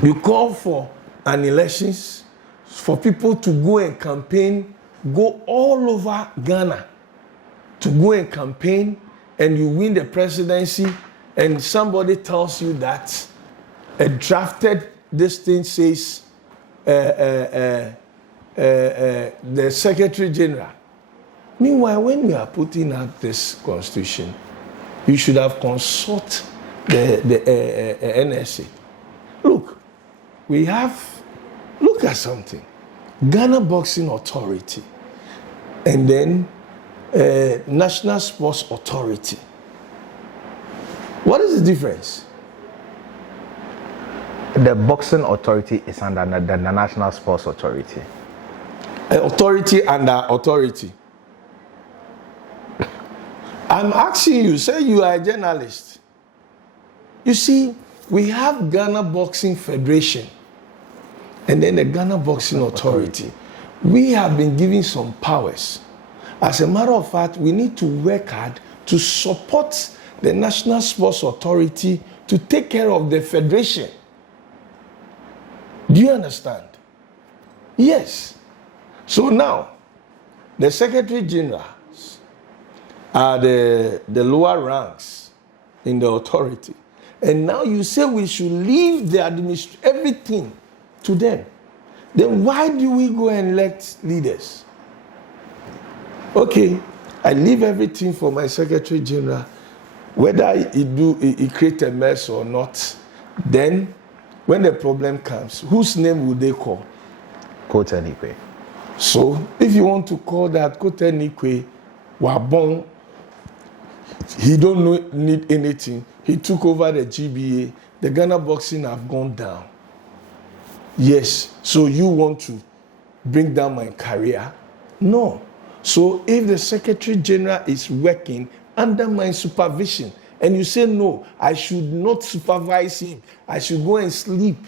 You call for an elections for people to go and campaign, go all over Ghana to go and campaign, and you win the presidency, and somebody tells you that a drafted this thing says the Secretary General. Meanwhile, when you are putting out this constitution, you should have consulted the NSA. Look, look at something. Ghana Boxing Authority, and then National Sports Authority. What is the difference? The Boxing Authority is under the National Sports Authority. Authority under authority. I'm asking you, say you are a journalist. You see, we have Ghana Boxing Federation and then the Ghana Boxing Authority. We have been given some powers. As a matter of fact, we need to work hard to support the National Sports Authority to take care of the federation. Do you understand? Yes. So now, the Secretary Generals are the lower ranks in the authority. And now you say we should leave the everything to them. Then why do we go and elect leaders? Okay, I leave everything for my Secretary General, whether he create a mess or not. Then, when the problem comes, whose name will they call? Kotei Neequaye. So, if you want to call that Kotei Neequaye, Wabon, he don't need anything. He took over the GBA. The Ghana boxing have gone down. Yes. So you want to bring down my career? No. So if the Secretary General is working under my supervision, and you say, no, I should not supervise him, I should go and sleep.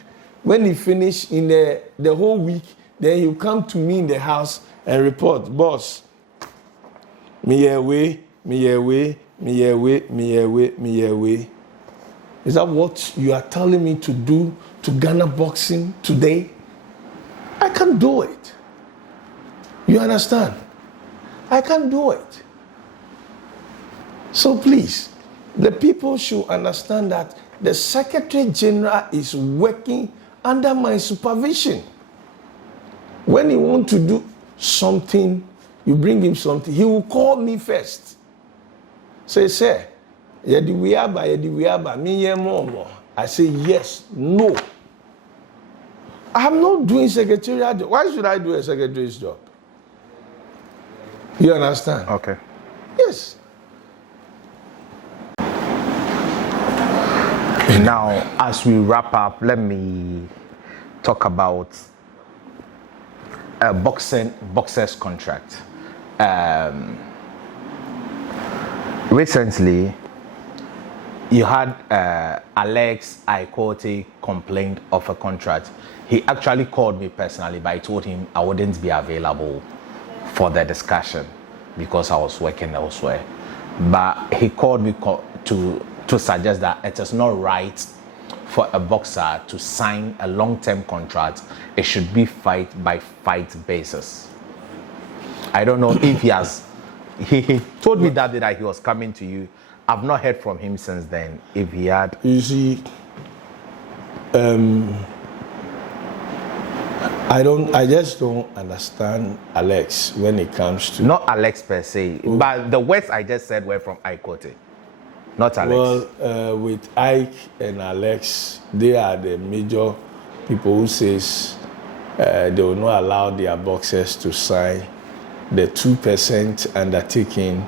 When he finish in the whole week, then he'll come to me in the house and report, boss, me away. Is that what you are telling me to do to Ghana boxing today? I can't do it. You understand? I can't do it. So please, the people should understand that the Secretary General is working under my supervision. When he wants to do something, you bring him something, he will call me first. Say, sir, I say yes, no. I'm not doing secretarial job. Why should I do a secretary's job? You understand? Okay. Yes. Now, as we wrap up, let me talk about a boxer's contract. Recently, you had Alex Kotei complained of a contract. He actually called me personally, but I told him I wouldn't be available for the discussion because I was working elsewhere. But he called me to suggest that it is not right for a boxer to sign a long-term contract, it should be fight by fight basis. I don't know if he has. He told me that day that he was coming to you. I've not heard from him since then. If he had, you see, I just don't understand Alex when it comes to not Alex per se, but the words I just said were from Kotei, not Alex. Well, with Ike and Alex, they are the major people who says they will not allow their boxers to sign the 2% undertaking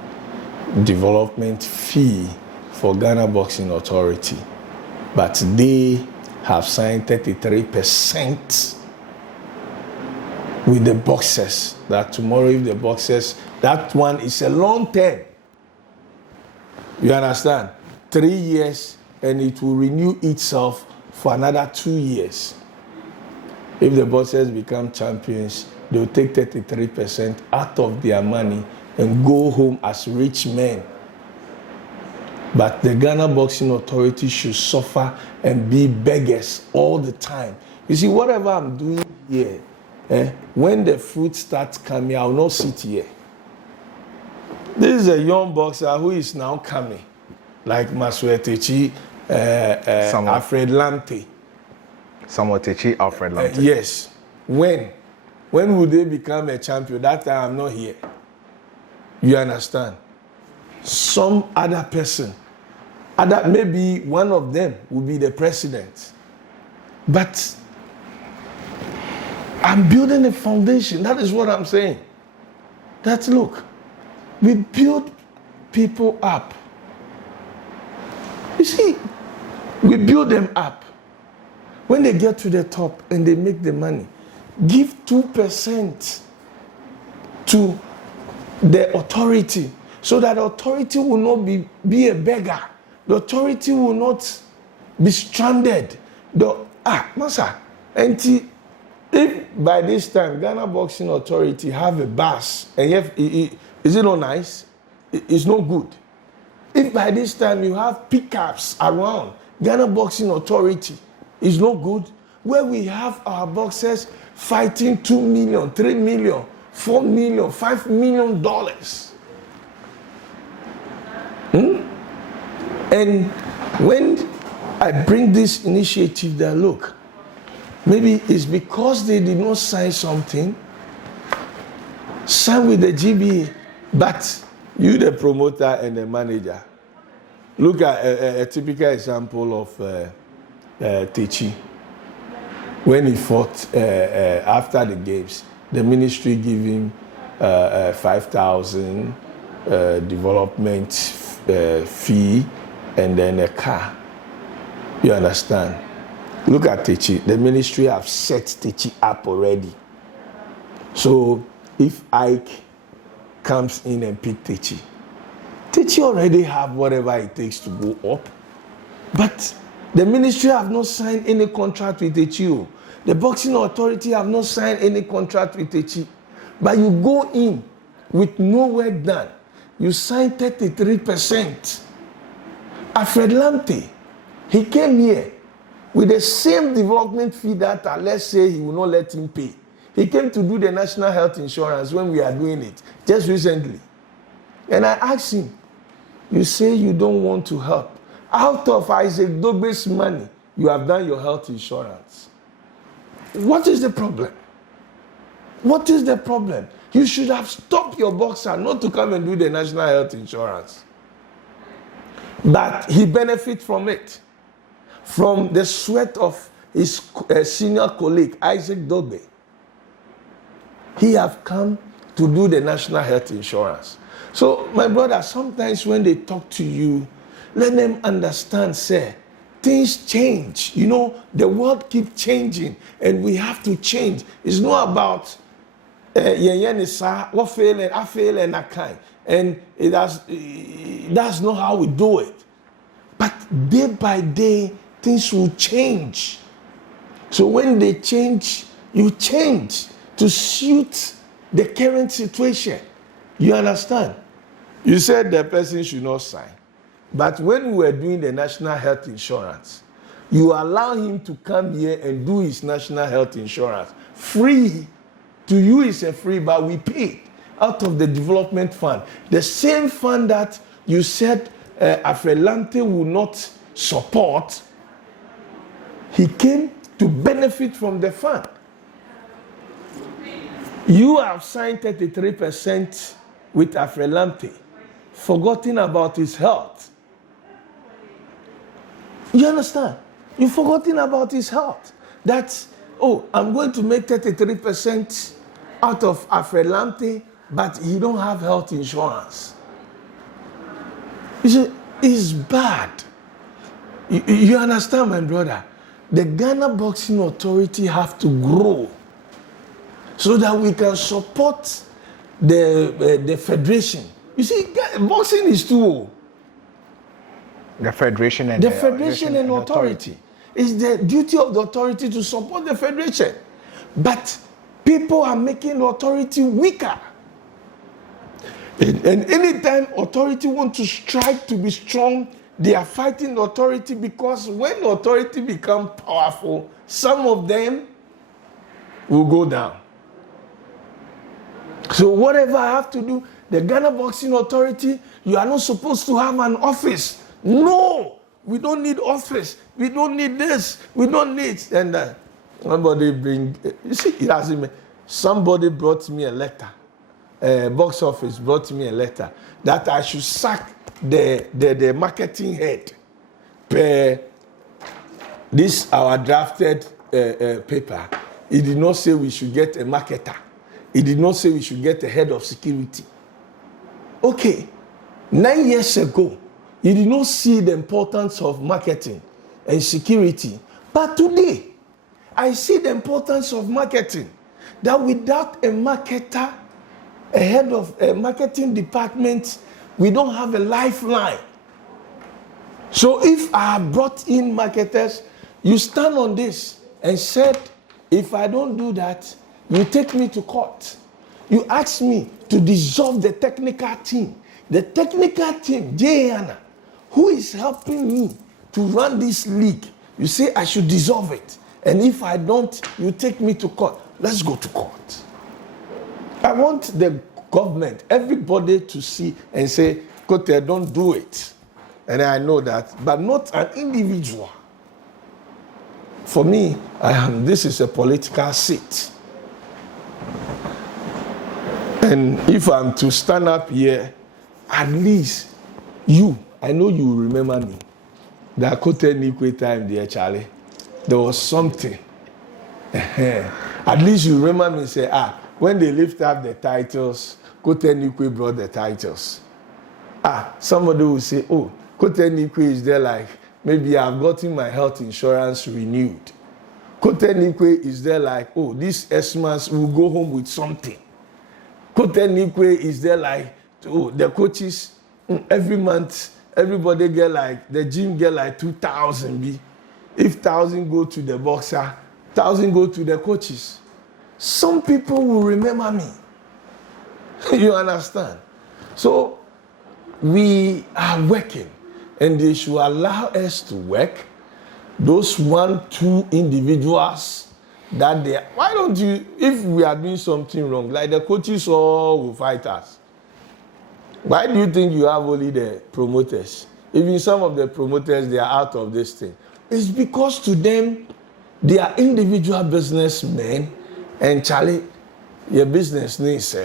development fee for Ghana Boxing Authority, but they have signed 33% with the boxers. That tomorrow, if the boxers, that one is a long term. You understand? 3 years, and it will renew itself for another 2 years. If the boxers become champions, they will take 33% out of their money and go home as rich men. But the Ghana Boxing Authority should suffer and be beggars all the time. You see, whatever I'm doing here, when the fruit starts coming, I will not sit here. This is a young boxer who is now coming, like Masuetechi, Alfred Lante. Samotechi, Alfred Lante. Yes. When would they become a champion? That time I'm not here. You understand? Some other person, maybe one of them will be the president. But I'm building a foundation. That is what I'm saying. Look, we build people up. You see, we build them up. When they get to the top and they make the money, give 2% to the authority so that the authority will not be a beggar. The authority will not be stranded. Masa, if by this time Ghana Boxing Authority have a bus, and is it not nice? It's not good. If by this time you have pickups around Ghana Boxing Authority, it's not good. Where we have our boxers fighting $2 million, $3 million, $4 million, $5 million. And when I bring this initiative that, look, maybe it's because they did not sign something, sign with the GBA, but you, the promoter and the manager, look at a typical example of Techi. When he fought after the games, the ministry gave him 5,000 development fee and then a car. You understand? Look at Techi. The ministry have set Techi up already. So if Ike comes in and pick Techi already have whatever it takes to go up. But the ministry have not signed any contract with Techi. The boxing authority have not signed any contract with Techi. But you go in with no work done. You sign 33%. Alfred Lante, he came here with the same development fee that let's say he will not let him pay. He came to do the national health insurance when we are doing it, just recently. And I asked him, you say you don't want to help. Out of Isaac Dogbe's money, you have done your health insurance. What is the problem? What is the problem? You should have stopped your boxer not to come and do the national health insurance. But he benefits from it. From the sweat of his senior colleague, Isaac Dogbe. He have come to do the national health insurance. So, my brother, sometimes when they talk to you, let them understand, say, things change. You know, the world keeps changing, and we have to change. It's not about what fail, I fail, and I can't. And that's not how we do it. But day by day, things will change. So when they change, you change to suit the current situation. You understand? You said the person should not sign. But when we were doing the national health insurance, You allow him to come here and do his national health insurance. Free. To you is a free, but we paid out of the development fund. The same fund that you said Afrelante will not support, he came to benefit from the fund. You have signed 33% with Afrelante, forgotten about his health. You understand? You've forgotten about his health. That's, oh, I'm going to make 33% out of Afrelante, but he don't have health insurance. You see, it's bad. You understand, my brother? The Ghana Boxing Authority have to grow so that we can support the federation. You see, boxing is too old. The federation and the federation and authority. It's the duty of the authority to support the federation. But people are making the authority weaker. And anytime authority want to strike to be strong, they are fighting the authority, because when the authority become powerful, some of them will go down. So whatever I have to do, the Ghana Boxing Authority, you are not supposed to have an office. No, we don't need office. We don't need this. We don't need. And somebody you see, it hasn't. Somebody brought me a letter. Box office brought me a letter that I should sack the marketing head per this our drafted paper. It did not say we should get a marketer. It did not say we should get a head of security. Okay, 9 years ago, you did not see the importance of marketing and security. But today, I see the importance of marketing. That without a marketer, a head of a marketing department, we don't have a lifeline. So if I have brought in marketers, you stand on this and said, if I don't do that, you take me to court. You ask me to dissolve the technical team. The technical team, Jayana, who is helping me to run this league, you say I should dissolve it. And if I don't, you take me to court. Let's go to court. I want the government, everybody to see and say, Kotei, don't do it. And I know that, but not an individual. For me, this is a political seat. And if I'm to stand up here, at least I know you will remember me. That Kotei Neequaye time there, Charlie, there was something. At least you remember me and say, when they lift up the titles, Kotei Neequaye brought the titles. Somebody will say, oh, Kotei Neequaye is there like, maybe I've gotten my health insurance renewed. Kotei Neequaye is there like, oh, this Xmas will go home with something. Kotei Neequaye is there like, oh, the coaches, every month, everybody get like, the gym get like 2,000. If 1,000 go to the boxer, 1,000 go to the coaches. Some people will remember me. You understand? So we are working, and they should allow us to work. Those 1-2 individuals that they, why don't you, if we are doing something wrong, like the coaches all will fight us. Why do you think you have only the promoters? Even some of the promoters, they are out of this thing. It's because to them, they are individual businessmen, and Charlie, your business needs,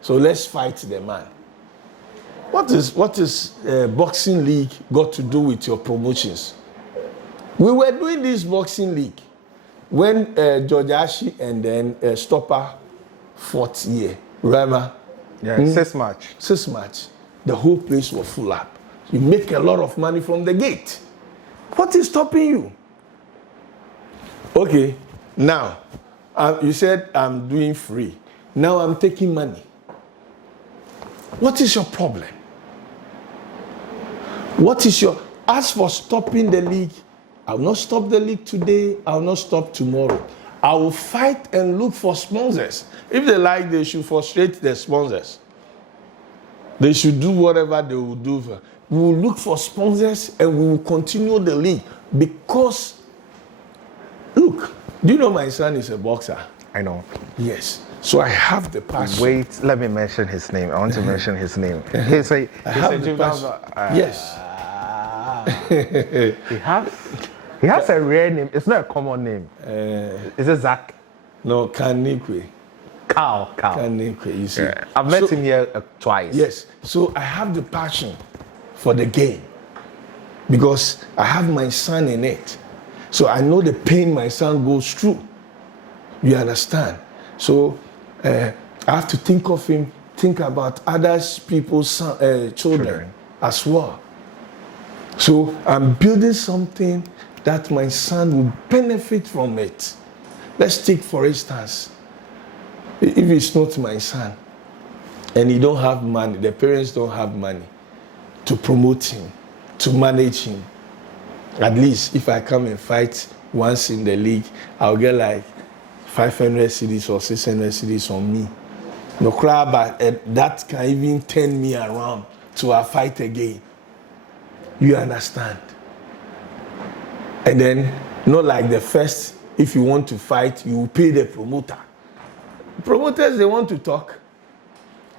so let's fight the man. What is boxing league got to do with your promotions? We were doing this boxing league when George Ashi and then Stopper fought here. Remember? Yeah, 6 match. 6 match. The whole place was full up. You make a lot of money from the gate. What is stopping you? Okay, now, you said I'm doing free. Now I'm taking money. What is your problem? As for stopping the league, I will not stop the league today. I will not stop tomorrow. I will fight and look for sponsors. If they like, they should frustrate the sponsors. They should do whatever they will do. We will look for sponsors and we will continue the league, because Do you know my son is a boxer? I know. Yes. So I have the passion. Wait, let me mention his name. I want to mention his name. He's a juvenile. Yes. He has a rare name. It's not a common name. Is it Zach? No, Neequaye. Carl. Neequaye, you see. Yeah. I've met him here twice. Yes. So I have the passion for the game because I have my son in it. So I know the pain my son goes through. You understand? So I have to think of him, think about other people's children as well. So I'm building something that my son will benefit from it. Let's take, for instance, if it's not my son and he don't have money, the parents don't have money to promote him, to manage him. At least if I come and fight once in the league, I'll get like 500 cedis or 600 cedis on me. No crap, but that can even turn me around to a fight again. You understand? And then, not like the first, if you want to fight, you pay the promoter. Promoters, they want to talk.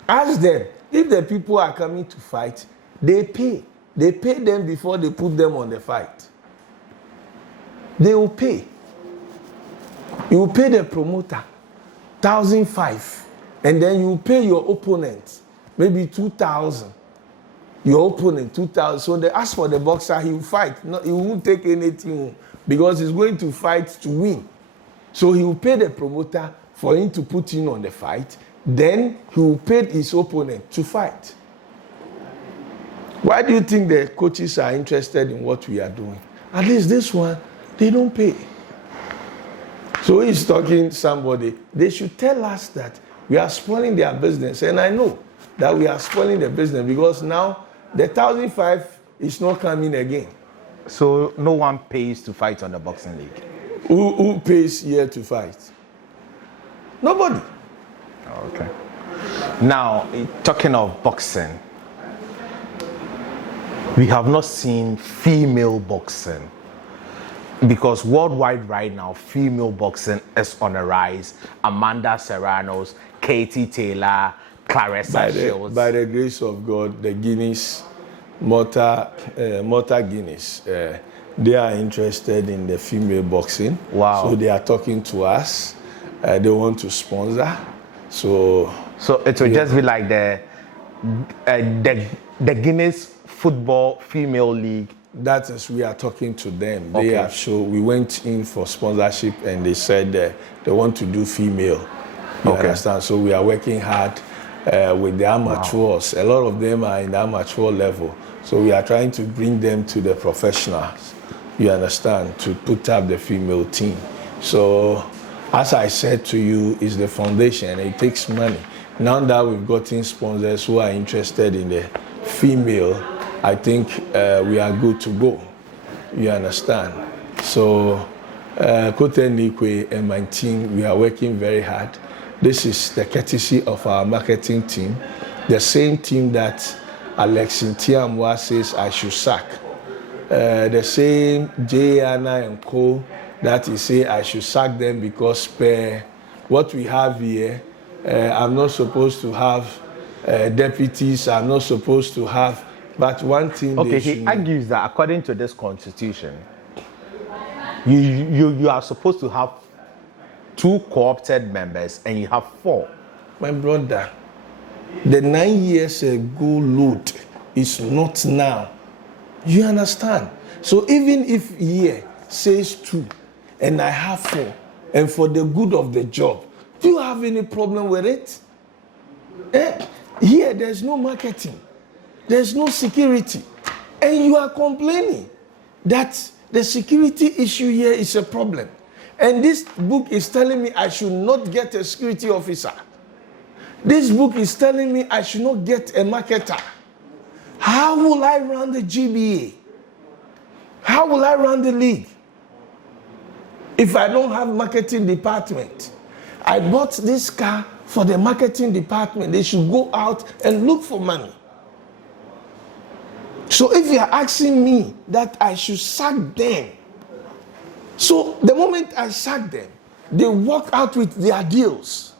Ask them. If the people are coming to fight, they pay. They pay them before they put them on the fight. They will pay. You will pay the promoter 1,500, and then you will pay your opponent maybe 2,000. Your opponent 2,000. So they ask for the boxer, he will fight. No, he won't take anything home because he's going to fight to win. So he will pay the promoter for him to put in on the fight. Then he will pay his opponent to fight. Why do you think the coaches are interested in what we are doing? At least this one, they don't pay. So he's talking to somebody. They should tell us that we are spoiling their business. And I know that we are spoiling the business because now the 1,500 is not coming again. So no one pays to fight on the boxing league? Who pays here to fight? Nobody. Okay. Now, talking of boxing, we have not seen female boxing. Because worldwide right now, female boxing is on the rise. Amanda Serrano's, Katie Taylor, Clarissa Shields. By the grace of God, the Guinness, Mota Guinness, they are interested in the female boxing. Wow. So they are talking to us. They want to sponsor. So it will just be like the Guinness Football Female League. That is, we are talking to them. Okay. They have shown, we went in for sponsorship and they said they want to do female. You understand? So we are working hard with the amateurs. Wow. A lot of them are in the amateur level. So we are trying to bring them to the professionals. You understand? To put up the female team. So as I said to you, it's the foundation. It takes money. Now that we've gotten sponsors who are interested in the female, I think we are good to go. You understand? So, Kotei Neequaye and my team, we are working very hard. This is the courtesy of our marketing team, the same team that Alex Ntiamwa says I should sack. The same Jana and Co. that he say I should sack them because per what we have here, I'm not supposed to have deputies. I'm not supposed to have. But one thing. Okay, he argues that according to this constitution, you are supposed to have 2 co-opted members and you have 4. My brother, the 9 years ago load is not now. You understand? So even if here says 2 and I have 4, and for the good of the job, do you have any problem with it? Here there's no marketing. There's no security. And you are complaining that the security issue here is a problem. And this book is telling me I should not get a security officer. This book is telling me I should not get a marketer. How will I run the GBA? How will I run the league if I don't have marketing department? I bought this car for the marketing department. They should go out and look for money. So if you are asking me that I should sack them, so the moment I sack them, they walk out with their deals.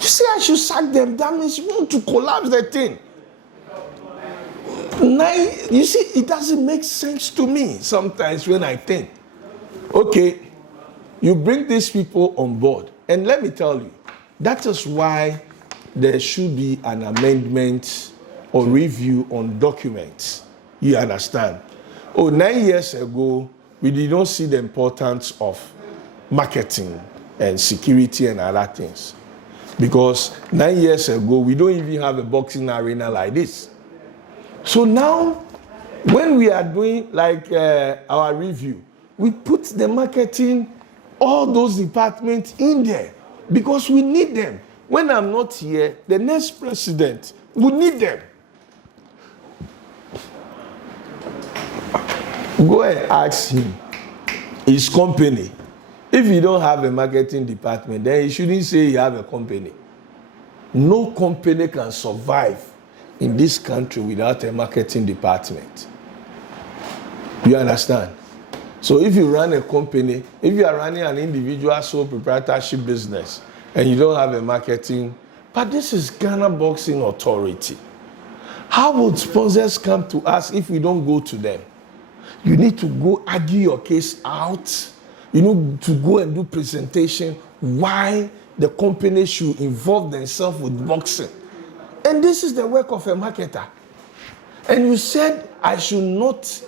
You say I should sack them, that means you want to collapse the thing. You see, it doesn't make sense to me sometimes when I think, okay, you bring these people on board, and let me tell you, that is why there should be an amendment or review on documents. You understand? 9 years ago, we did not see the importance of marketing and security and other things. Because 9 years ago, we don't even have a boxing arena like this. So now, when we are doing like our review, we put the marketing, all those departments in there because we need them. When I'm not here, the next president will need them. Go and ask him, his company. If you don't have a marketing department, then you shouldn't say you have a company. No company can survive in this country without a marketing department. You understand? So if you run a company, if you are running an individual sole proprietorship business and you don't have a marketing, but this is Ghana Boxing Authority. How would sponsors come to us if we don't go to them? You need to go argue your case out. You need to go and do presentation why the company should involve themselves with boxing. And this is the work of a marketer. And you said I should not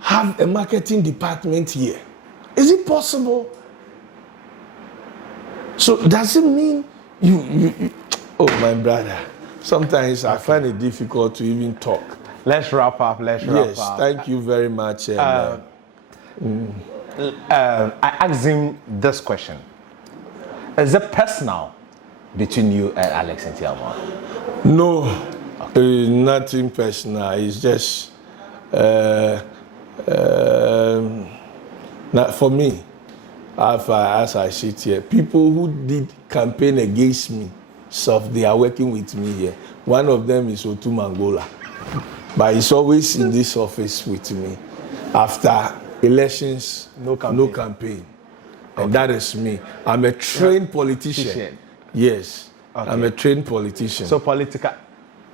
have a marketing department here. Is it possible? So does it mean you oh my brother, sometimes I find it difficult to even talk. Let's wrap up. Yes, thank you very much. I asked him this question. Is it personal between you and Alex Ntiama? No, nothing personal. It's just not for me. As I sit here, people who did campaign against me, they are working with me here. One of them is Otu Mangola, but he's always in this office with me. After elections, no campaign. Okay. And that is me. I'm a trained politician. Yes, okay. I'm a trained politician. So political